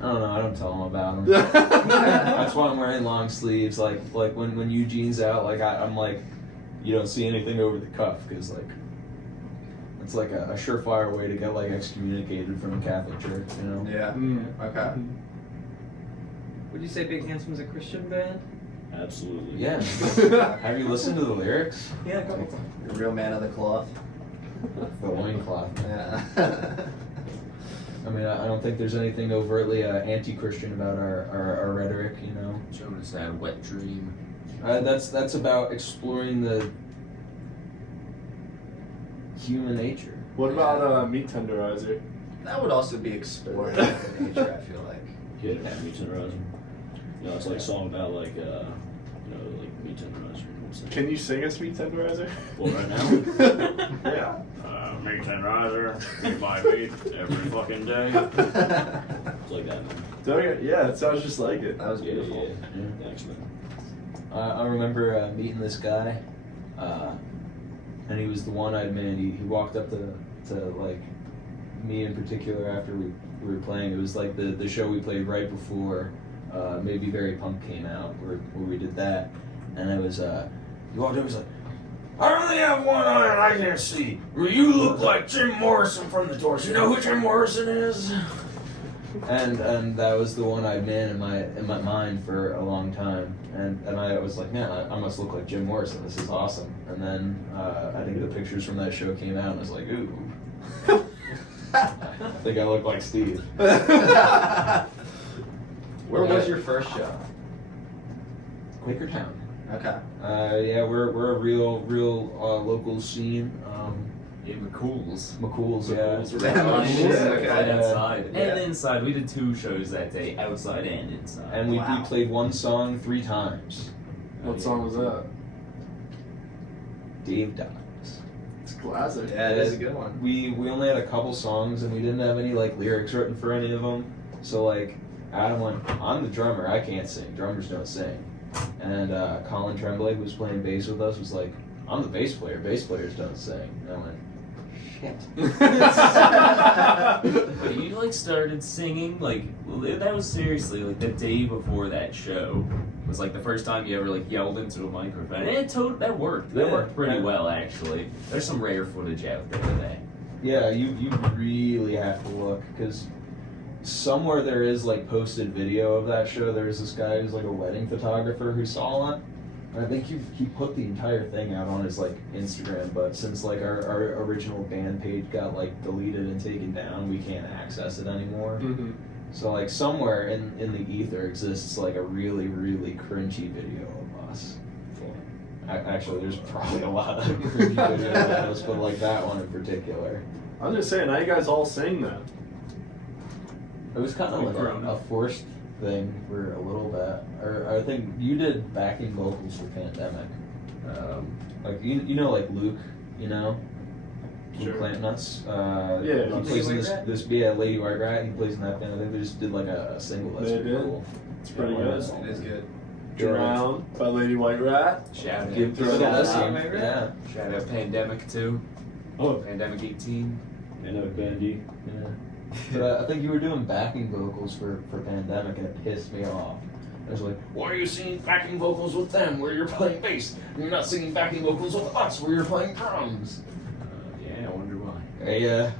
I don't know. I don't tell them about them. That's why I'm wearing long sleeves. Like when Eugene's out, like I'm like, you don't see anything over the cuff because like it's like a surefire way to get like excommunicated from the Catholic Church. You know? Yeah. Okay. Would you say Big Handsome's a Christian band? Absolutely. Yeah. Have you listened to the lyrics? Yeah, a couple times. You're a real man of the cloth. The loincloth. Yeah. I mean, I don't think there's anything overtly anti-Christian about our rhetoric, you know. Jonas had a wet dream. That's about exploring the human nature. What about meat tenderizer? That would also be exploring human nature, I feel like. Yeah, meat tenderizer. You know, it's like a song about like you know, like meat tenderizer. Can you sing us meat tenderizer? Well, right now? Yeah. Meat tenderizer, eat my meat every fucking day. It's like that, man. Don't you? Yeah, it sounds just like it. That was beautiful. Yeah. Thanks, man. I remember meeting this guy, and he was the one-eyed man. He walked up to like me in particular after we were playing. It was like the show we played right before Maybe Very Punk came out, where we did that, and it was he walked up, he was like, I only have one eye and I can't see. You look like Jim Morrison from the Doors. You know who Jim Morrison is? And that was the one-eyed man in my mind for a long time. And I was like, man, I must look like Jim Morrison. This is awesome. And then I think the pictures from that show came out and I was like, ooh. I think I look like Steve. Where was your first show? Quakertown. Okay. Yeah, we're a real local scene. Yeah, McCool's. McCool's, yeah. McCool's Yeah, right shit, okay. right outside Yeah. and inside. We did 2 shows that day, outside and inside. And we Wow. played one song 3 times. What song was that? Dave Dies. It's classic. Yeah, it is a good one. We only had a couple songs and we didn't have any like lyrics written for any of them. So like Adam went, I'm the drummer, I can't sing. Drummers don't sing. And Colin Tremblay, who was playing bass with us, was like, I'm the bass player. Bass players don't sing. And I went, shit. But you like started singing like that was seriously like the day before that show was like the first time you ever like yelled into a microphone. And that worked. That Yeah. worked pretty well actually. There's some rare footage out there today. Yeah, you really have to look because somewhere there is like posted video of that show. There's this guy who's like a wedding photographer who saw it. And I think he put the entire thing out on his like Instagram, but since like our original band page got like deleted and taken down, we can't access it anymore. Mm-hmm. So like somewhere in the ether exists like a really cringy video of us. Actually, there's probably a lot of cringy videos of us, but like that one in particular. I was just saying, now you guys all sing then. It was kind of like a forced thing for a little bit. Or I think you did backing vocals for Pandemic. Like you know like Luke, you know? Sure. Luke Clampnuts. Yeah. He plays in this Lady White Rat. He plays in that band. I think they just did like a single. That's They pretty did? cool. It's pretty Yeah, good. It is good. Drown by Lady White Rat. Shout out. Give throw it a Shout listen. out. Yeah. Shout out Pandemic 2. Oh, Pandemic 18. Pandemic Bandy. Yeah. But I think you were doing backing vocals for Pandemic, and it pissed me off. I was like, why are you singing backing vocals with them where you're playing bass? And you're not singing backing vocals with us where you're playing drums. Yeah, I wonder why. Yeah,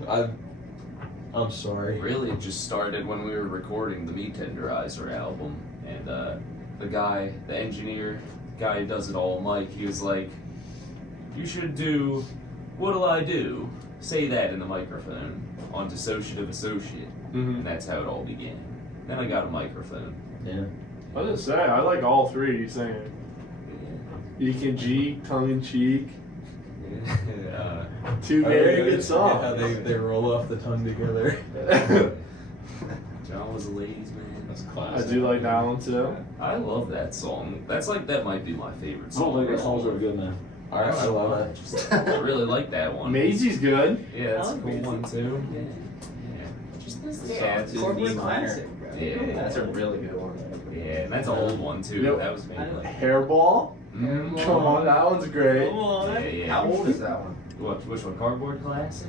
I'm sorry. Really, it just started when we were recording the Meat Tenderizer album, and the engineer, guy who does it all, Mike, he was like, you should do, what'll I do? Say that in the microphone on Dissociative Associate, Mm-hmm. and that's how it all began. Then I got a microphone. Yeah. I was just saying, I like all 3 singing. You can G, tongue in cheek. 2 very good songs. How they roll off the tongue together. John was a ladies' man. That's I classic. do like that one too. I love that song. That might be my favorite I song. don't think that song's very good, man. I love it. I really like that one. Maisie's good. Yeah, that's I a like cool Maisie. one too. Yeah. Just this Yeah, it's just corporate E minor. classic, bro. Yeah. That's a really good one. Yeah, and that's an old one too. Yep. That was made like. Hairball. Mm. Come on, that one's great. Come on. Yeah, yeah. How old is that one? Which one? Cardboard Classic?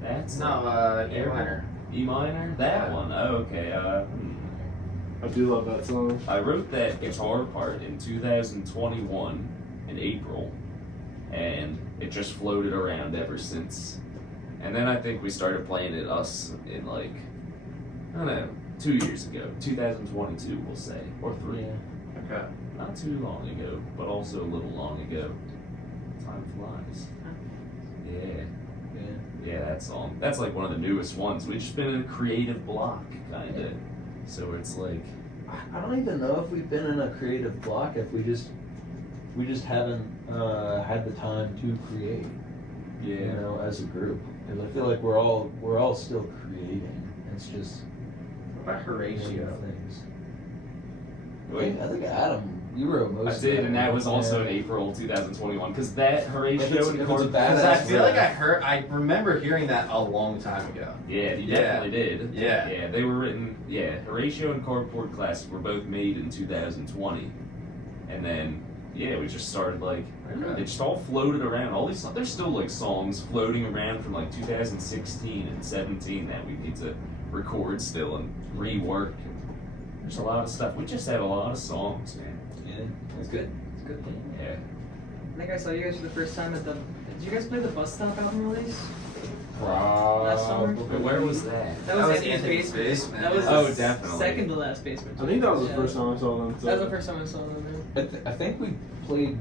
That's No, E minor. E E minor? That one. Oh, okay. I do love that song. I wrote that guitar part in 2021 in April, and it just floated around ever since. And then I think we started playing it in like, I don't know, 2 years ago, 2022 we'll say, or 3. Okay. Not too long ago, but also a little long ago. Time flies. Yeah, that song. That's like one of the newest ones. We've just been in a creative block, kinda. So it's like, I don't even know if we've been in a creative block, if we just haven't had the time to create, you yeah. know, as a group. Because I feel like we're all still creating. It's just What about Horatio? things. Wait. I think Adam, you wrote most I of did, and that was also in yeah. April 2021, because that Horatio If it's and a Corp- bad- Because I feel like I remember hearing that a long time ago. Yeah, you Yeah. definitely did. Yeah. Yeah, they were written, Horatio and Cardboard Classic were both made in 2020. And then, we just started like, Okay. it just all floated around. All these, there's still like songs floating around from like 2016 and 17 that we need to record still and rework. There's a lot of stuff. We just had a lot of songs, man. Yeah, it's good. It's a good thing. Yeah. I think I saw you guys for the first time at the. Did you guys play the Bus Stop album release? Last summer? But where was that? That was Anthony's basement. That was Oh, the definitely. second to last basement. I think that was the Yeah. first time I saw them. That was the first time I saw them. Man. I think we played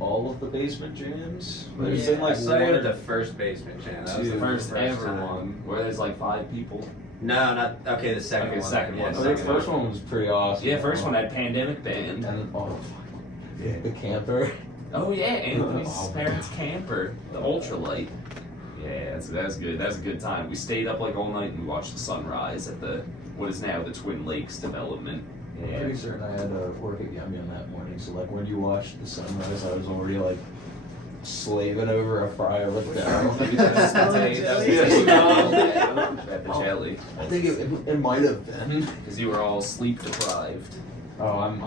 all of the basement jams. There's Yeah. been like I saw you one at or the first basement jam. That was Two. the First ever time. one, where there's like 5 people. No, not okay. The second Okay, one. second yeah, one. I think the second first one was pretty awesome. Yeah, first one had Pandemic Band. And then, the camper. Oh yeah, Anthony's Oh. parents' camper, the ultralight. Yeah, that's good. That's a good time. We stayed up like all night and we watched the sunrise at the what is now the Twin Lakes development. I'm Yeah. pretty certain I had to work at Yum Yum that morning, so like when you watched the sunrise, I was already like slaving over a fryer with down. At the jelly, I think it might have been. because you were all sleep deprived. Oh, I'm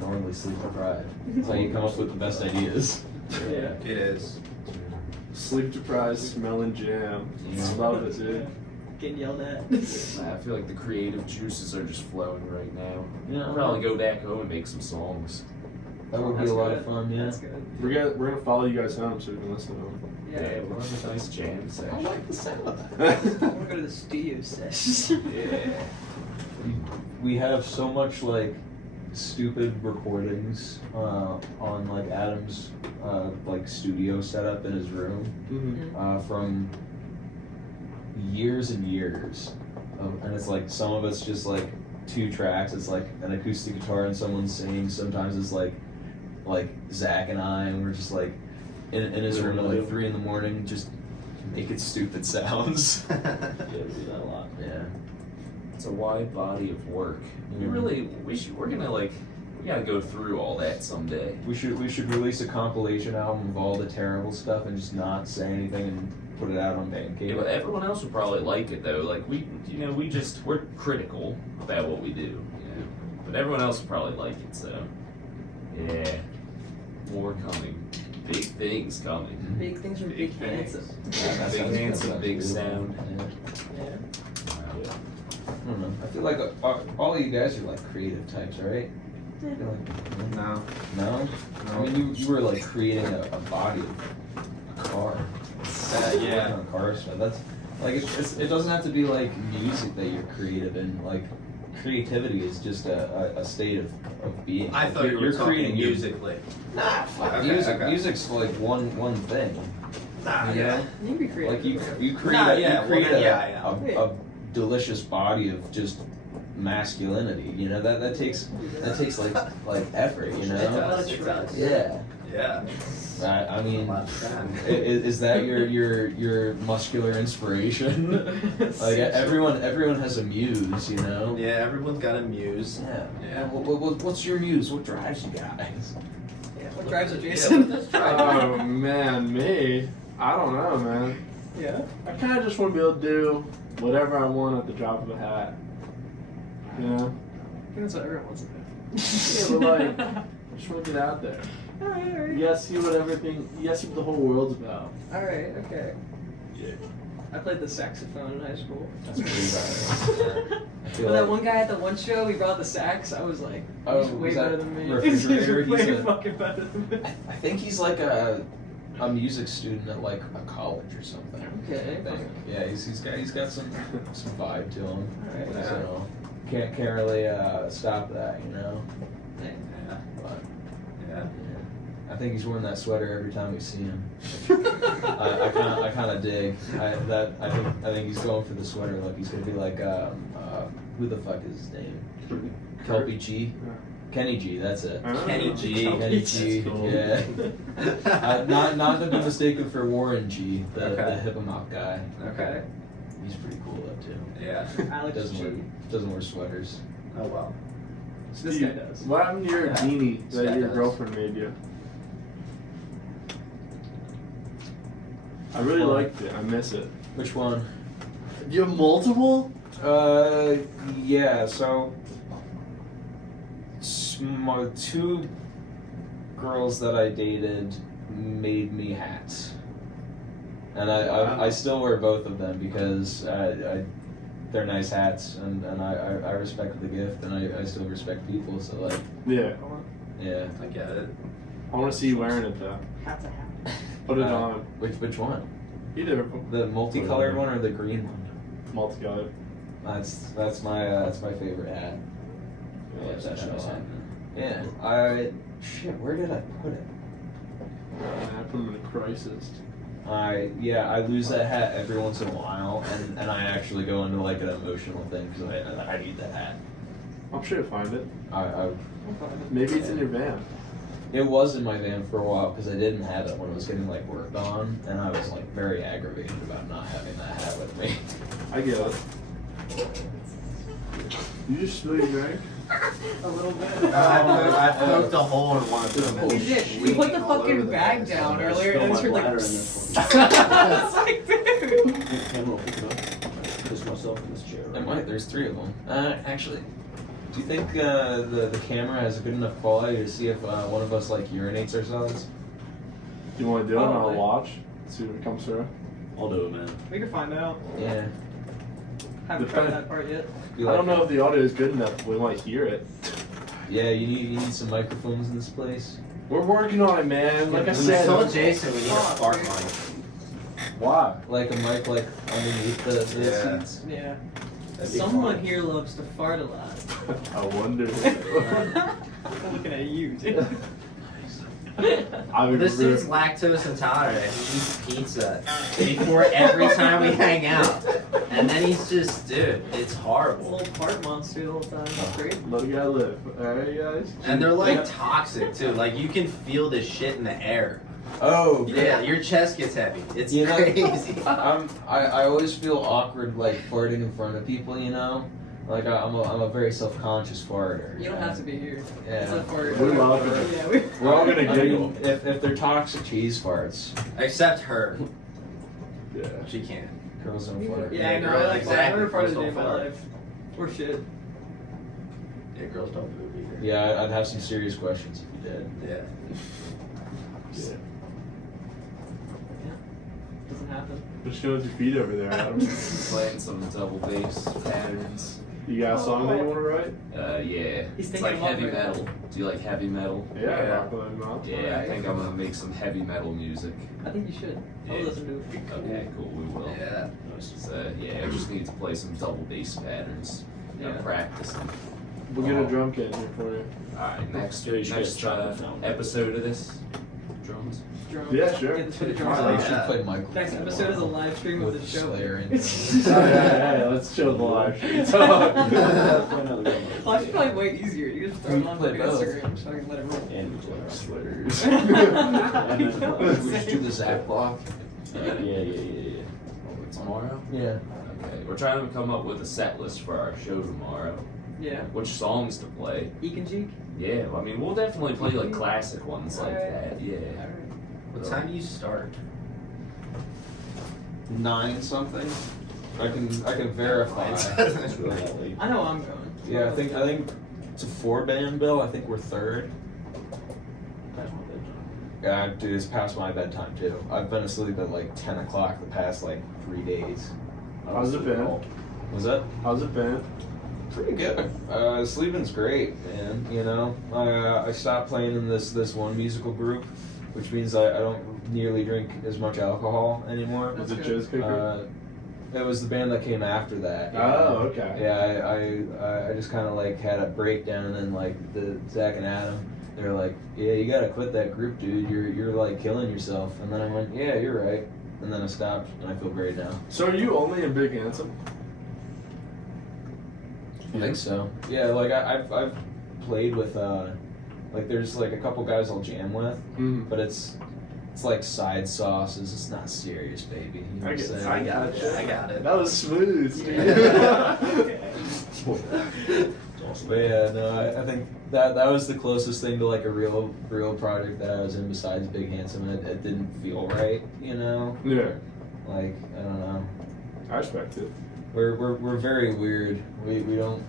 normally sleep deprived. That's how you come up with the best ideas. Yeah. It is. Sleep deprived, smelling jam. Yeah. Love it, dude. Getting yelled at. I feel like the creative juices are just flowing right now. Yeah. I'll probably go back home and make some songs. That would be That's a lot good. of fun, yeah. That's good. We're gonna follow you guys home so we can listen to them. Yeah, we'll have a nice jam I session. like the sound of that. I want to go to the studio sessions. Yeah. We have so much like stupid recordings on like Adam's like studio setup in his room from years and years, and it's like some of it's just like 2 tracks. It's like an acoustic guitar and someone singing. Sometimes it's like Zach and I, and we're just like in his room at like 3 a.m. just making stupid sounds. Yeah, we do that a lot. Yeah. It's a wide body of work. Mhm. We're gonna we gotta go through all that someday. We should release a compilation album of all the terrible stuff and just not say anything and put it out on Bandcamp. Yeah, but everyone else would probably like it though. Like we're critical about what we do, but everyone else would probably like it. So, yeah, more coming. Big things coming. Big things from Big Handsome. Big Handsome, Big Sound. Yeah. I don't know. I feel like all of you guys are like creative types, right? I feel like, No. no? I mean, you were like creating a body of a car. Yeah. Working on car stuff. That's like it doesn't have to be like music that you're creative in. Like creativity is just a state of being. I Like, thought you were talking creating your- musically. Nah, fuck Okay, music. okay. Music's like one thing. Nah, You know? You can be creative. Like you create Nah, a, yeah, you create well, a, yeah, a delicious body of just masculinity. You know that takes like effort. You A lot know. of trust. Yeah. Yeah. I mean, Lot of time. is that your muscular inspiration? Like everyone has a muse. You know. Yeah, everyone's got a muse. Yeah. Yeah. What's your muse? What drives you guys? Yeah, what drives a Yeah, Jason? let's try. Oh man, me? I don't know, man. Yeah. I kind of just want to be able to do whatever I want at the drop of a hat. You know? I think that's what everyone wants to do. Yeah, but like, I just want to get out there. Alright. You gotta see what the whole world's about. Alright, okay. I played the saxophone in high school. That's pretty bad. I feel Well, that like- one guy at the one show, he brought the sax. I was like, Oh, he's way was that better than me. Refrigerator? He's way He's a- fucking better than me. I think he's like a music student at like a college or something. Okay. I think. Yeah, he's got some vibe to him. Alright. So can't really stop that, you know. Yeah. But Yeah. yeah. I think he's wearing that sweater every time we see him. I kind of dig. I think he's going for the sweater look. He's gonna be like who the fuck is his name? Kelpie G. Kenny G. That's it. Kenny G. Kenny G. Cool. Yeah. Not to be mistaken for Warren G. The Okay. hip hop guy. Okay. He's pretty cool though too. Yeah. Alex Doesn't wear sweaters. Oh well. This guy does. What happened to your Yeah. beanie This that guy your does. girlfriend made you? I really Fun. liked it. I miss it. Which one? You have multiple? Yeah. So, two girls that I dated made me hats, and I still wear both of them because they're nice hats, and I respect the gift, and I still respect people. So like, Yeah. yeah. I get it. I want to see you wearing it though. Hat's a hat. Put it Uh, on. Which one? Either of them. The multicolored one or the green one? Multicolored. That's my favorite hat. Yeah, That's that's nice hat. Yeah. Shit. Where did I put it? I put them in a crisis. I lose that hat every once in a while, and I actually go into like an emotional thing because I need that hat. I'm sure you'll find it. I Maybe it's in your van. it was in my van for a while because I didn't have it when it was getting like worked on, and I was like very aggravated about not having that hat with me. I get it. You just spill your drink? A little bit. I poked a hole in one of them. Oh, We did. We put the fucking bag down earlier and it's like. It's like, dude. Camera will pick it up. Piss myself in this chair. There might. There's 3 of them. Actually, do you think the camera has a good enough quality to see if one of us like urinates ourselves? You want to do it and I'll Probably. watch? See what comes through? I'll do it, man. We can find out. Yeah. Haven't tried that part yet. Be I don't like- know if the audio is good enough. We might hear it. Yeah, you need some microphones in this place. We're working on it, man. Like I We said. told Jason we need a Oh, fart dude. mic. Why? Like a mic like underneath the Yeah. seats. Yeah. That'd be Someone fun. here loves to fart a lot. I wonder. I'm looking at you, dude. I would This dude's lactose intolerant. He eats pizza before every time we hang out. And then he's just, dude, it's A horrible. little fart monster the whole time. That's great. Let a guy live. Alright, guys? And they're like toxic too. Like you can feel the shit in the air. Oh, Yeah, your chest gets heavy. It's You know- crazy. I always feel awkward like farting in front of people, you know? Like I'm a very self-conscious farter. You don't have to be here. Yeah. It's a fart. We love it. Yeah, we. We're all gonna I giggle. mean, if they're toxic cheese farts, Except her. Yeah. She can't. girls don't fart. Yeah, I know. girl, I like exactly. that. I never farted a day Girls in my don't fart. life. Or shit. Yeah, girls don't move either. Yeah, I'd have some serious questions if you did. Yeah. Yeah. Doesn't happen. Just show us your feet over there, Adam. Playing some double bass patterns. You got a song that you want to write? Yeah. He's It's thinking like of what heavy right now? metal. Do you like heavy metal? Yeah. Yeah. Rock Line Mouth. Yeah, I Alright. think I'm gonna make some heavy metal music. I think you should. I'll Yeah. listen to it. Okay, cool, we will. Yeah. So, yeah, I just need to play some double bass patterns. Yeah. Practice them. We'll get a drum kit in here for you. Alright, next Yeah, you should next get a chocolate fountain. episode of this. Drums. Drums. Yeah, sure. Get the You drums Oh, on. should yeah. play Michael. Next episode is a live stream of With the show. Slayer in Hey, let's chill the live stream. Play another one. Well, actually, probably way easier. You just throw We it on play the both. Instagram so I can let it roll. And we play rock. Sweaters. We should do the Zach block. Yeah. Tomorrow? Yeah. Okay, we're trying to come up with a set list for our show tomorrow. Yeah. Which songs to play. Eek and Jeek? Yeah, I mean, we'll definitely play like classic ones like that, yeah. Alright. What time do you start? 9 something. I can verify. It's really not late. I know I'm going. Yeah, I think it's a 4-band bill. I think we're 3rd. That's my bedtime. Dude, it's past my bedtime too. I've been asleep at like 10 o'clock the past like 3 days. How's it been? Was that? How's it been? Pretty good. Sleeping's great, man. You know, I stopped playing in this one musical group, which means I don't nearly drink as much alcohol anymore. Was it Jizz Cooker? It was the band that came after that. Oh, okay. Yeah, I just kind of like had a breakdown, and then like the Zach and Adam, they're like, yeah, you gotta quit that group, dude. You're like killing yourself. And then I went, yeah, you're right. And then I stopped, and I feel great now. So are you only in Big Handsome? I think so. Yeah, like I've played with like there's like a couple guys I'll jam with, but it's like side sauces. It's not serious, baby. You know what I'm saying? I got it. That was smooth, dude. But yeah, no, I think that was the closest thing to like a real project that I was in besides Big Handsome, and it didn't feel right, you know? Yeah. Like, I don't know. I respect it. We're very weird. We don't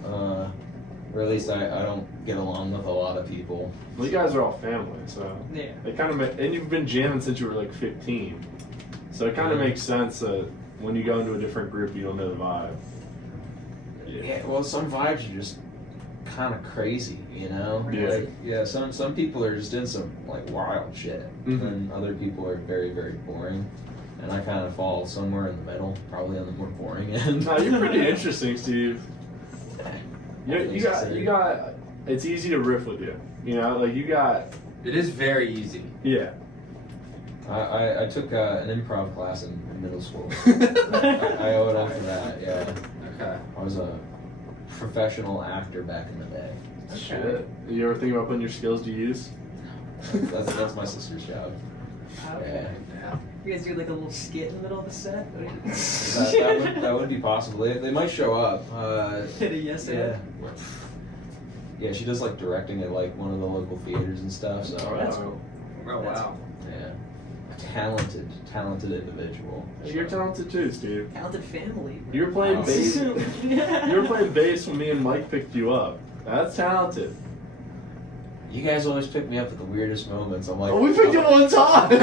or at least I don't get along with a lot of people. Well, you guys are all family, so Yeah. it kind of and you've been jamming since you were like 15, so it kind of makes sense that when you go into a different group, you don't know the vibe. Yeah, well, some vibes are just kind of crazy, you know? Yeah. Like, yeah, some people are just in some like wild shit, and other people are very, very boring. And I kind of fall somewhere in the middle, probably on the more boring end. No, you're pretty interesting, Steve. You got. It's easy to riff with you. You know, like you got. It is very easy. Yeah. I took an improv class in middle school. I owe it all for that. Yeah. Okay. I was a professional actor back in the day. Shit. You ever think about putting your skills to use? That's my sister's job. Okay. You guys do like a little skit in the middle of the set? That would be possible. They might show up. Hit a yes Yeah. Yeah, she does like directing at like one of the local theaters and stuff. So That's cool. Oh wow. yeah, talented individual. You're talented too, Steve. Talented family. Bro. You were playing Oh. bass. You were playing bass when me and Mike picked you up. That's talented. You guys always pick me up at the weirdest moments. I'm like, Oh, we picked you up one time. I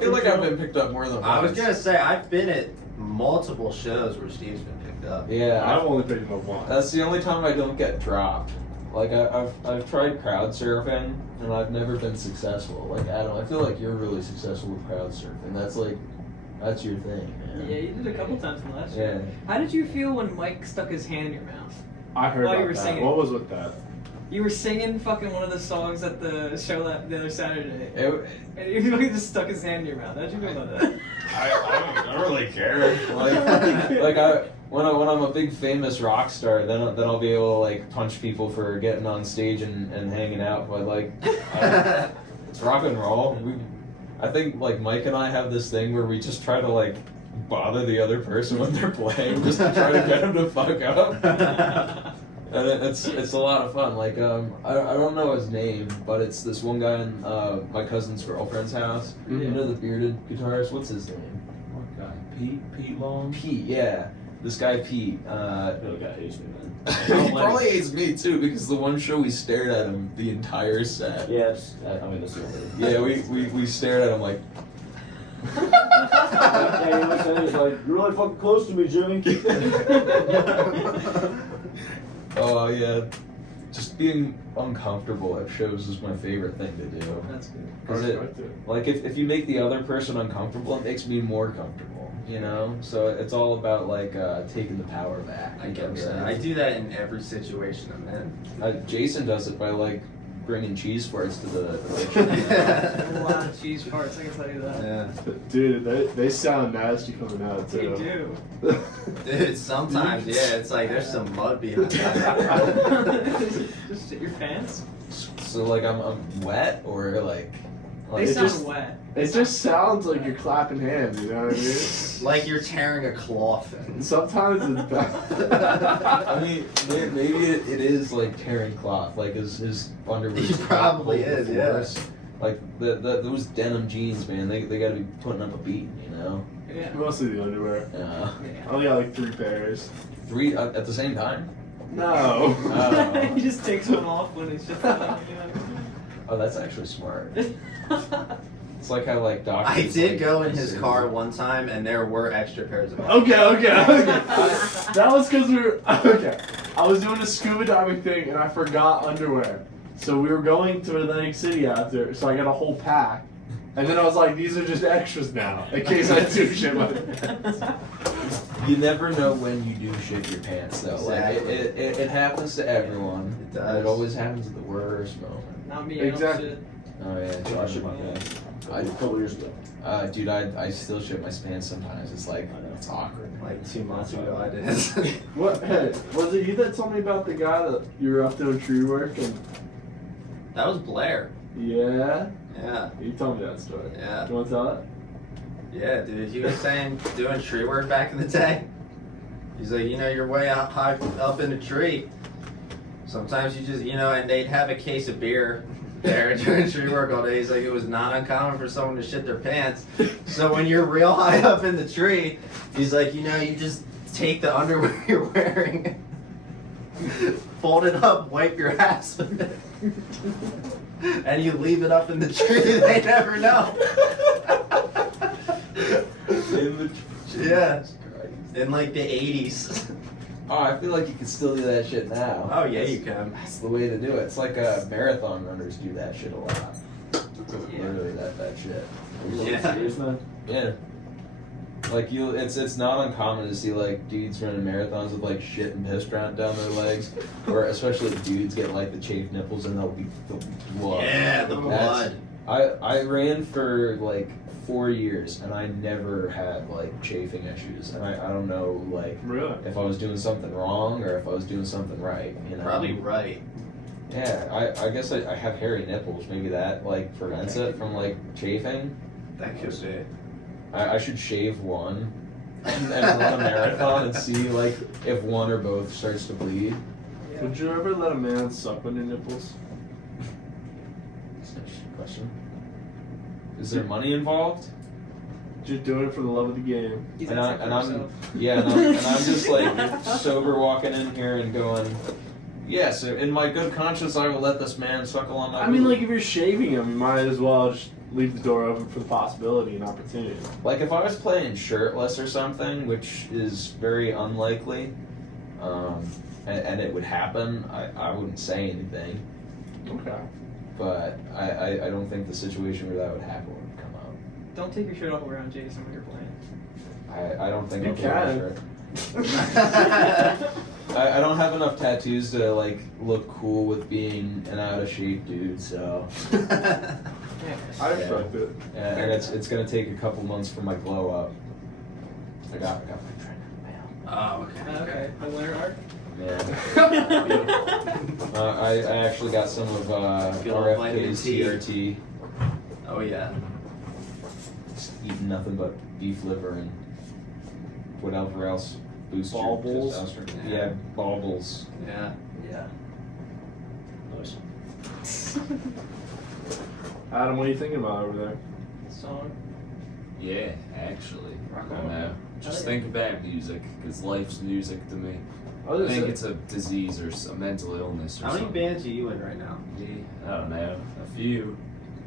feel like I've been picked up more than once. I was gonna say I've been at multiple shows where Steve's been picked up. Yeah, I've only picked him up once. that's the only time I don't get dropped. Like I've tried crowd surfing and I've never been successful. Like Adam, I feel like you're really successful with crowd surfing. That's your thing, man. Yeah, you did a couple times in the last Yeah. show. How did you feel when Mike stuck his hand in your mouth? I heard While you about were that. singing. What was with that? You were singing fucking one of the songs at the show the other Saturday. It- And he fucking just stuck his hand in your mouth. How'd you feel about that? I don't really care. When I'm a big famous rock star, then I'll be able to like punch people for getting on stage and hanging out. But like, it's rock and roll. I think like Mike and I have this thing where we just try to like bother the other person when they're playing, just to try to get them to fuck up. And it's a lot of fun. Like I don't know his name, but it's this one guy in my cousin's girlfriend's house. Mhm. You know the bearded guitarist? What's his name? What guy? Pete Long? Pete. Yeah, this guy Pete. That guy hates me, man. He probably hates me too because the one show we stared at him the entire set. Yeah, I mean, that's the only. Yeah, we stared at him like. Yeah, he was saying, he's like, you're really fucking close to me, Jimmy. Oh yeah, just being uncomfortable at shows is my favorite thing to do. That's good. I 'Cause respect it. Like if you make the other person uncomfortable, it makes me more comfortable. You know, so it's all about like taking the power back. I You know get what I'm that. saying? I do that in every situation I'm in. Jason does it by like bringing cheese farts to the A lot of cheese parts, I can tell you that. Yeah. Dude, they sound nasty coming out too. You do. Dude, sometimes, yeah, it's like there's some mud behind that. Just shit your pants. So like I'm wet or like They it sound just- wet. It just sounds like you're clapping hands, you know what I mean? Like you're tearing a cloth. And sometimes it's bad. I mean maybe it is like tearing cloth, like his underwear. He probably is, yeah. Like those denim jeans, man, they gotta be putting up a beating, you know. Yeah. Mostly the underwear. Yeah. I only got like 3 pairs. 3 at the same time. No. He just takes one off when it's just like, Oh, that's actually smart. It's like how like doctors. I did like, go in his car one time, and there were extra pairs of. Okay. That was because we were okay. I was doing a scuba diving thing and I forgot underwear, so we were going to Atlantic City after. So I got a whole pack, and then I was like, "These are just extras now, in case I do shit my pants." You never know when you do shit your pants though. Exactly. Like it happens to everyone. It does. And it always happens at the worst moment. Not me. Exactly. Oh yeah, I shit my pants. I- A couple years ago. Dude, I still shit my pants sometimes. It's like it's awkward. Like 2 months ago, I did. What? Hey, was it you that told me about the guy that you were up doing tree work and? That was Blair. Yeah. Yeah. You told me that story. Yeah. Do you want to tell it? Yeah, dude. He was saying doing tree work back in the day. He's like, you're way high up in a tree. Sometimes you just, and they'd have a case of beer there doing tree work all day. He's like, it was not uncommon for someone to shit their pants. So when you're real high up in the tree, he's like, you just take the underwear you're wearing, fold it up, wipe your ass with it, and you leave it up in the tree. They never know. Yeah. In like the 80s. Oh, I feel like you can still do that shit now. Oh yeah, you can. That's the way to do it. It's like marathon runners do that shit a lot. Literally that shit. Yeah. Serious, man? Yeah. Like it's not uncommon to see like dudes running marathons with like shit and piss down their legs, or especially dudes get like the chafed nipples and they'll be blood. Yeah, the blood. I ran for like 4 years and I never had like chafing issues, and I don't know like Really? if I was doing something wrong or if I was doing something right. Probably right. Yeah, I guess I have hairy nipples. Maybe that like prevents it from like chafing. That could be. I should shave one and run a marathon and see like if one or both starts to bleed. Would you ever let a man suck on your nipples? Question. Is there money involved? Just doing it for the love of the game. He's And asking for I'm himself. yeah, and I'm just like sober walking in here and going, yes, in my good conscience, I will let this man suckle on my. I mean, boob." like if you're shaving him, you might as well just leave the door open for the possibility and opportunity. Like if I was playing shirtless or something, which is very unlikely, and it would happen, I wouldn't say anything. Okay. But I don't think the situation where that would happen would come up. Don't take your shirt off around Jason when you're playing. I don't think You I'll take my can. shirt. I don't have enough tattoos to like look cool with being an out of shape dude, so I respect it. and it's gonna take a couple months for my glow up. I got my trainer in the mail. Oh, okay. Okay. The winter art. Yeah. I actually got some of Good old vitamin RFK's T. TRT. Oh yeah. Just eating nothing but beef liver and whatever else boosts your Baubles? testosterone. Yeah, baubles. Yeah. Yeah. Nice. Adam, what are you thinking about over there? Song. Yeah, actually. Rock I on. know. Just Oh, think about music, because life's music to me. I I was think gonna it's a disease or a mental illness or How many something. bands are you in right now? Me? I don't know. A few.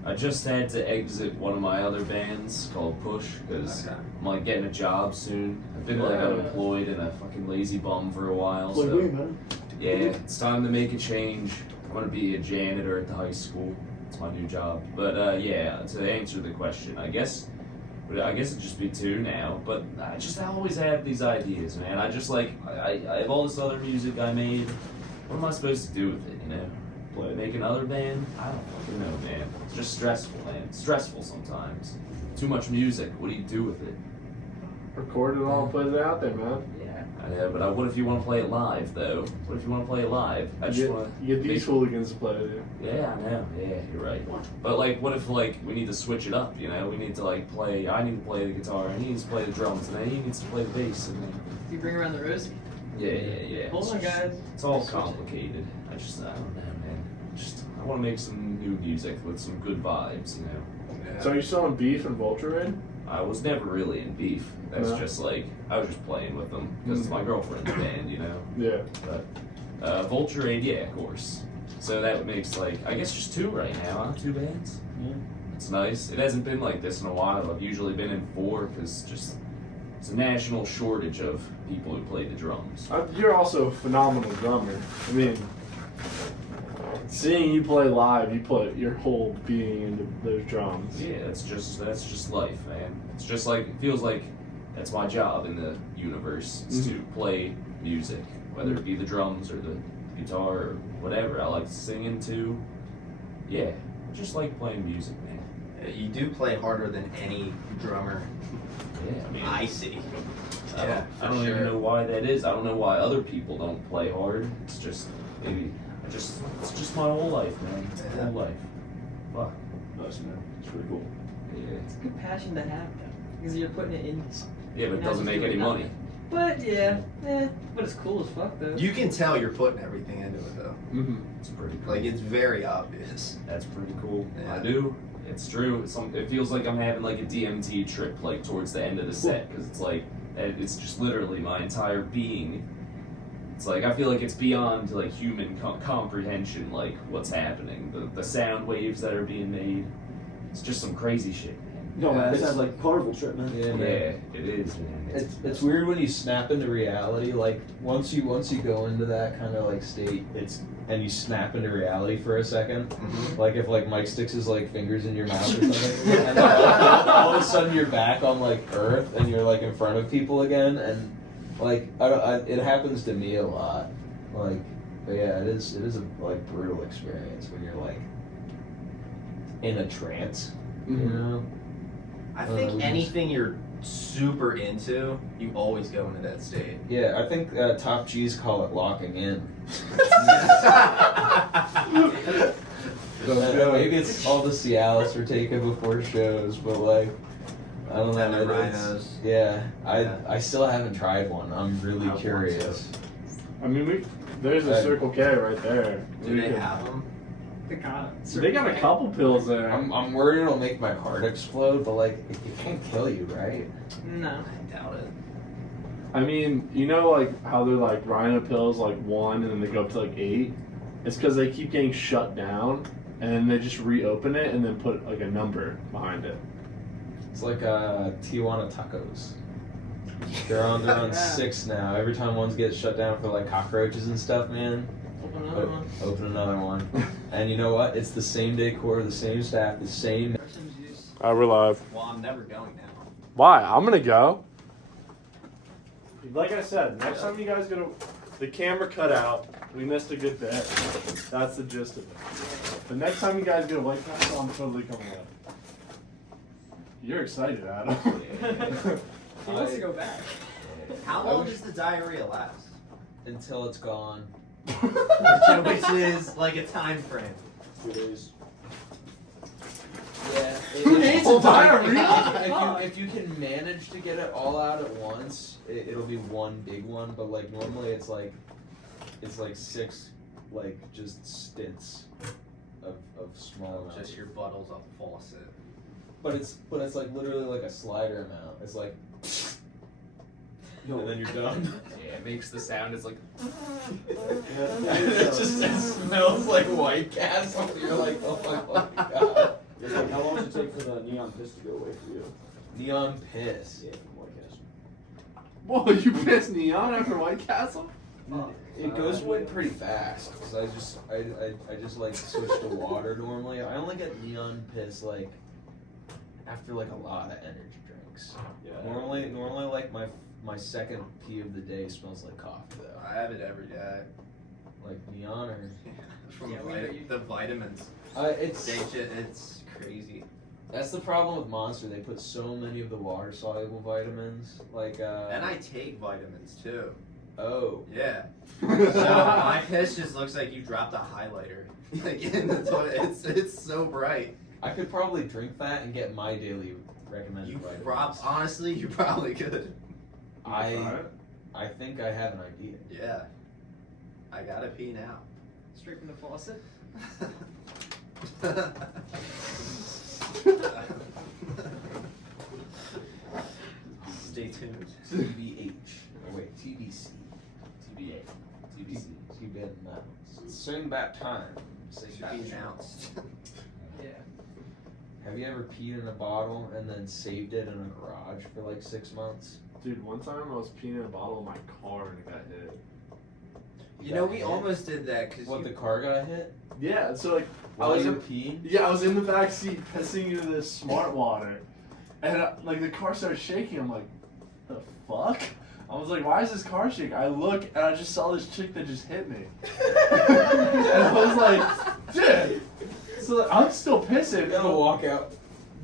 I just had to exit one of my other bands called Push because Okay. I'm like getting a job soon. I've been like Yeah. unemployed and a fucking lazy bum for a while. So man. yeah, it's time to make a change. I'm gonna be a janitor at the high school. It's my new job. But yeah, to answer the question, I guess it'd just be two now. But I always have these ideas, man. I just like I have all this other music I made. What am I supposed to do with it? You know, make another band? I don't fucking know, man. It's just stressful, man. It's stressful sometimes. Too much music. What do you do with it? Record it all and put it out there, man. Yeah, I know. But what if you want to play it live, though? What if you want to play it live? I just want to. You get these hooligans to play with you. Yeah, I know. Yeah, you're right. But like, what if like we need to switch it up? You know, we need to like play. I need to play the guitar, and he needs to play the drums, and then he needs to play the bass, and then. Do you bring around the rose? Yeah. Hold on, guys. It's all complicated. I don't know, man. I want to make some new music with some good vibes. You know. So are you still in Beef and Vulture Raid? I was never really in beef. That's No. just like I was just playing with them because it's my girlfriend's band, you know. Yeah. But Vulture Aid, yeah, of course. So that makes like I guess just 2 right now, huh? 2 bands. Yeah. It's nice. It hasn't been like this in a while. I've usually been in 4 because just it's a national shortage of people who play the drums. You're also a phenomenal drummer. I mean, seeing you play live, you put your whole being into those drums. Yeah, that's just life, man. It's just like it feels like that's my job in the universe. Is to play music, whether it be the drums or the guitar or whatever. I like singing too. Yeah, I just like playing music, man. You do play harder than any drummer Yeah, I mean, I see. I don't even know why that is. I don't know why other people don't play hard. It's just maybe it's just my whole life, man. Yeah. Whole life. Fuck. Nice, man. It's pretty cool. Yeah. It's a good passion to have, though, because you're putting it in. Yeah, but it Not doesn't just make any doing money. But yeah, but it's cool as fuck, though. You can tell you're putting everything into it though. Mm-hmm. It's pretty cool. Like it's very obvious. That's pretty cool. Yeah. I do. It's true. It feels like I'm having like a DMT trip, like towards the end of the set, because it's like it's just literally my entire being. It's like I feel like it's beyond like human comprehension, like what's happening, the sound waves that are being made. It's just some crazy shit, man. No, man, it sounds like a carnival trip, man. Yeah, Yeah, man. it is, man. It's weird when you snap into reality. Like once you go into that kind of like state, and you snap into reality for a second. Mhm. Like if like Mike sticks his like fingers in your mouth or something, and then all of a sudden you're back on like Earth and you're like in front of people again, and like it happens to me a lot. Like, but yeah, it is a like brutal experience when you're like in a trance. You know. I we think just- anything you're super into, you always go into that state. Yeah, I think Top G's call it locking in. Maybe it's all the Cialis we're taking before shows, but like, I don't know. Lemon it's- rhinos. Yeah, Yeah. I still haven't tried one. I'm really I want curious. I mean, there's a Circle K right there. Do they have them? They got a couple pills there. I'm worried it'll make my heart explode, but like, it can't kill you, right? No. I doubt it. I mean, you know, like how they're like Rhino pills, like 1, and then they go up to like 8. It's because they keep getting shut down, and then they just reopen it and then put like a number behind it. It's like Tijuana tacos. They're on 6 now. Every time ones get shut down for like cockroaches and stuff, man. Open another one. And you know what? It's the same decor, the same staff, the same. We're live. Well, I'm never going now. Why? I'm gonna go. Like I said, next time you guys go to the camera cut out, we missed a good bit. That's the gist of it. The next time you guys go to White Castle, I'm totally coming up. You're excited, Adam. He wants to go back. How long does the diarrhea last? Until it's gone. Which is like a time frame. 2 days. Yeah. It's diarrhea? If you can manage to get it all out at once, it'll be one big one. But like normally it's like 6 like just stints of small amounts. Just your butthole's a faucet. But it's like literally like a slider amount. It's like, and then you're done. Yeah, it makes the sound. It's like it smells like White Castle. You're like, oh my fucking god. It's like, how long does it take for the neon piss to go away for you? Neon piss. Yeah, from White Castle. Whoa, you pissed neon after White Castle? It goes away pretty fast because I just like switch to water normally. I only get neon piss like after like a lot of energy drinks. Yeah. Normally like my second pee of the day smells like coffee though. I have it every day. Like neon or From Yeah, the vitamins. it's It's crazy. that's the problem with Monster. They put so many of the water soluble vitamins like And I take vitamins too. oh. Yeah. So my piss just looks like you dropped a highlighter. Like in the toilet. It's so bright. I could probably drink that and get my daily recommended You vitamins. honestly, you probably could. I think I have an idea. Yeah. I gotta pee now. Straight from the faucet. Stay tuned. TBH. Oh, wait, TBC. TBA. TBC. To be announced. Sing that time. Sing Should that be time. announced. Yeah. Have you ever peed in a bottle and then saved it in a garage for like 6 months? Dude, one time I was peeing in a bottle in my car and it got hit. You know, got we hit? almost did that because What, the car got hit? Yeah, so like I While was you were in, peeing? yeah, I was in the back seat pissing into this smart water, and like the car started shaking. I'm like, the fuck? I was like, why is this car shaking? I look and I just saw this chick that just hit me, and I was like, dude. So like, I'm still pissing. You gotta walk out.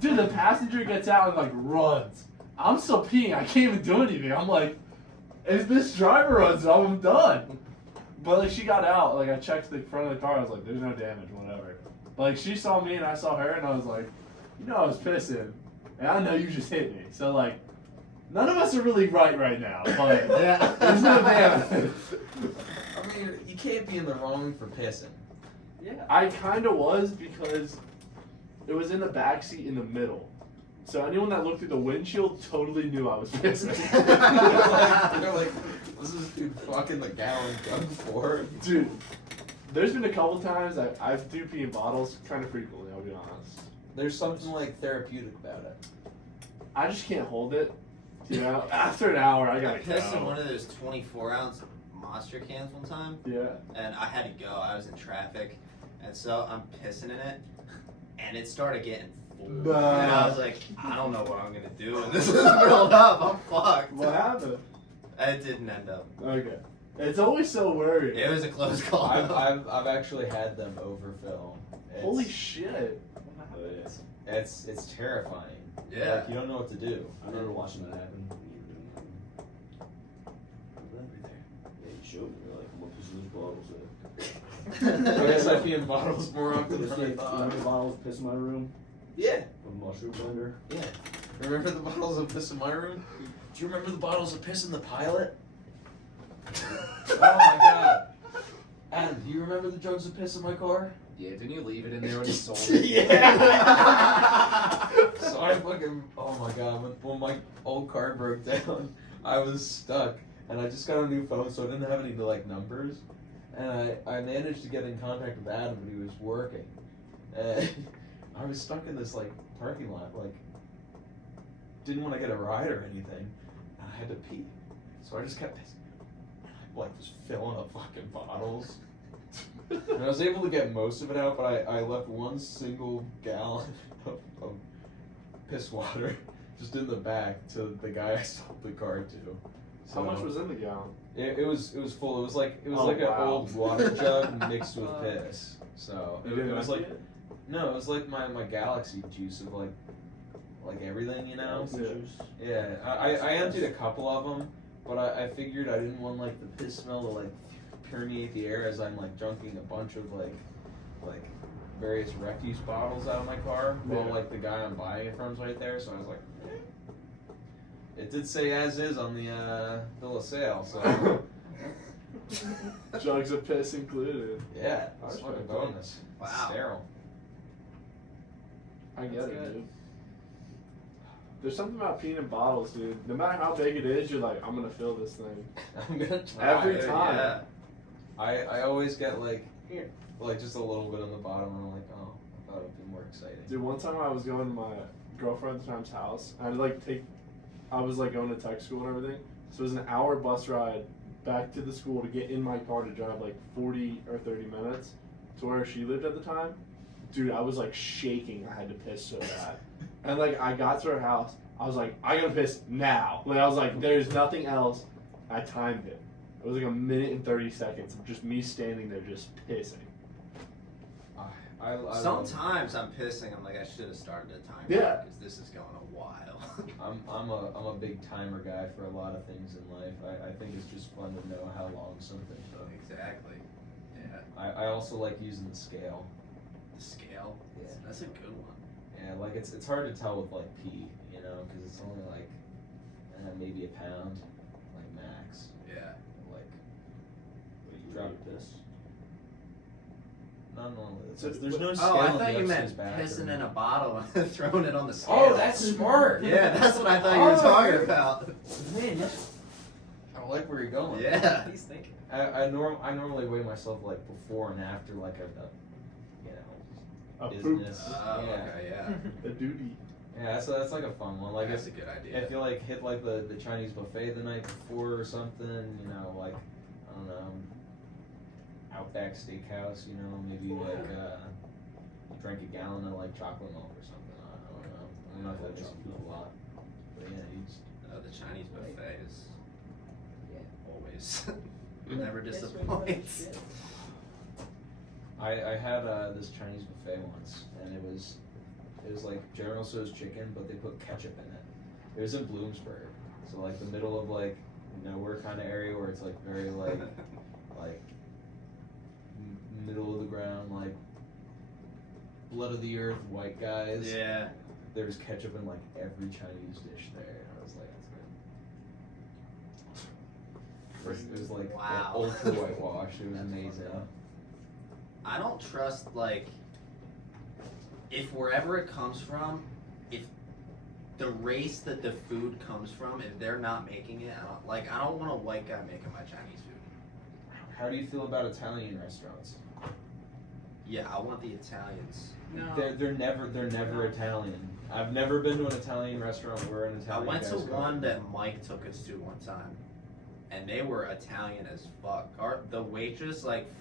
Dude, the passenger gets out and like runs. I'm still peeing. I can't even do anything. I'm like, if this driver runs, I'm done. But like she got out. Like I checked the front of the car. I was like, there's no damage, whatever. But like she saw me and I saw her and I was like, you know I was pissing, and I know you just hit me. So like, none of us are really right now. But Yeah. there's no damage. I mean, you can't be in the wrong for pissing. Yeah. I kind of was because it was in the back seat in the middle. So anyone that looked through the windshield totally knew I was pissing. They're like, what's this dude fucking the gallon jug for? Dude, there's been a couple times I do pee in bottles kind of frequently, I'll be honest. There's something like therapeutic about it. I just can't hold it. You know, after an hour, I I gotta pissed in go. one of those 24-ounce Monster cans one time, Yeah. and I had to go. I was in traffic, and so I'm pissing in it, and it started getting full. Nah. And I was like, I don't know what I'm gonna do, and this is filled up. I'm fucked. What happened? It didn't end up. Okay. It's always so worrying. It was a close call. I've actually had them overfill. It's, Holy shit. it's terrifying. Yeah. Like, you don't know what to do. I remember watching that happen. Yeah, you showed me. You're like, I'm gonna piss in these bottles. I guess I pee in bottles more often than I Remember thought. the bottles piss in my room? Yeah. With a mushroom blender? Yeah. Remember the bottles of piss in my room? Do you remember the bottles of piss in the pilot? Oh my god. Adam, do you remember the jugs of piss in my car? Yeah, didn't you leave it in there when you sold it? Yeah. So I fucking, oh my god, when my old car broke down, I was stuck, and I just got a new phone, so I didn't have any like numbers, and I managed to get in contact with Adam, and he was working, and I was stuck in this like parking lot, like didn't want to get a ride or anything, and I had to pee, so I just kept pissing, and I like was filling up fucking bottles. And I was able to get most of it out, but I left one single gallon of piss water just in the back to the guy I sold the car to. How much was in the gallon? It was full. It was like Oh, like wow. an old water jug mixed with piss. So You it didn't was empty like it? no, it was like my galaxy juice of like everything, you know. Yeah. Yeah, I emptied a couple of them, but I figured I didn't want like the piss smell to like permeate the air as I'm like junking a bunch of like various refuse bottles out of my car while Yeah. like the guy I'm buying it from's right there. So I was like, eh. It did say as is on the bill of sale, so Jugs of piss included. yeah, That's it's fucking pretty cool. bonus. Wow. It's sterile. I get That's it, good. dude. There's something about peeing in bottles, dude. No matter how big it is, you're like, I'm gonna fill this thing. I'm gonna try. Every Yeah, time. yeah. I always get like just a little bit on the bottom, and I'm like, oh, I thought it'd be more exciting. Dude, one time I was going to my girlfriend at the time's house, and I was like going to tech school and everything. So it was an hour bus ride back to the school to get in my car to drive like 40 or 30 minutes to where she lived at the time. Dude, I was like shaking. I had to piss so bad. And like I got to her house, I was like, I gotta piss now. Like I was like, there's nothing else. I timed it. It was like 1 minute and 30 seconds of just me standing there just pissing. I Sometimes I'm pissing. I'm like, I should have started a timer. Yeah. Because this is going a while. I'm a big timer guy for a lot of things in life. I think it's just fun to know how long something took. Exactly. Yeah. I also like using the scale. The scale. Yeah. That's a good one. Yeah, like it's hard to tell with like pee, you know, because it's only like maybe a pound, like max. Yeah. Like You drop rate this? not normally. So There's no scale. Oh, I in the thought you upstairs meant bathroom. pissing in a bottle and throwing it on the scale. Oh, that's smart. Yeah, that's what I thought you were talking about. Man, I like where you're going. Yeah. He's thinking. I normally weigh myself like before and after like a you know, A poop. business. Oh, yeah. okay, yeah. A duty. Yeah, so that's like a fun one. Like That's a good idea. if you like hit like the Chinese buffet the night before or something, you know, like I don't know, Outback Steakhouse, you know, maybe like drink a gallon of like chocolate milk or something. I don't know. I don't know if that makes you feel a lot, but yeah, you just The Chinese buffet is Yeah. always never disappoints. I had this Chinese buffet once, and it was like General Tso's chicken, but they put ketchup in it. It was in Bloomsburg, so like the middle of like nowhere kind of area where it's like very like middle of the ground, like blood of the earth, white guys. Yeah. There's ketchup in like every Chinese dish there, and I was like, it was like Wow. ultra whitewashed. It was amazing. I don't trust, like, if wherever it comes from, if the race that the food comes from, if they're not making it, I don't want a white guy making my Chinese food. How do you feel about Italian restaurants? Yeah, I want the Italians. No. They're never Italian. I've never been to an Italian restaurant where an I Italian went to guy's cooking. one that Mike took us to one time, and they were Italian as fuck. The waitress, like,